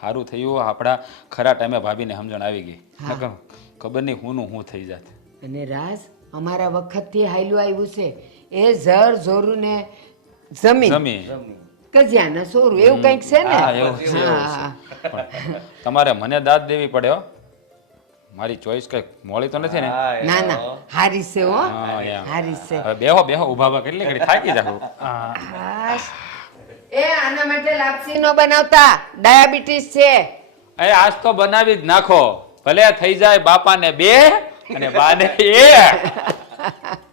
સારું થયું આપણા ખરા ટાઈમે ભાભીને સમજણ આવી ગઈ નકર ખબર નહીં હું થઈ જાત અને રાજ અમારા વખતથી હાલ્યું આવ્યું છે એ જર જોરું ને જમીન જમી કજિયાના સોરું એવું કંઈક છે ને હા, એવું છે, એવું છે. હા. પણ તમારે મને દાદ દેવી પડે હો મારી ચોઈસ કઈ મોળી તો નથી ને ના ના હારી છે હો હા, એમ. હારી છે હવે બેહો ઊભા કેટલી ઘડી થાકી જાવ હાશ. એ આના માટે લાપસી નો બનાવતા ડાયાબિટીસ છે એ આજ તો બનાવી જ નાખો ભલે થઈ જાય બાપાને 2 અને બાને 1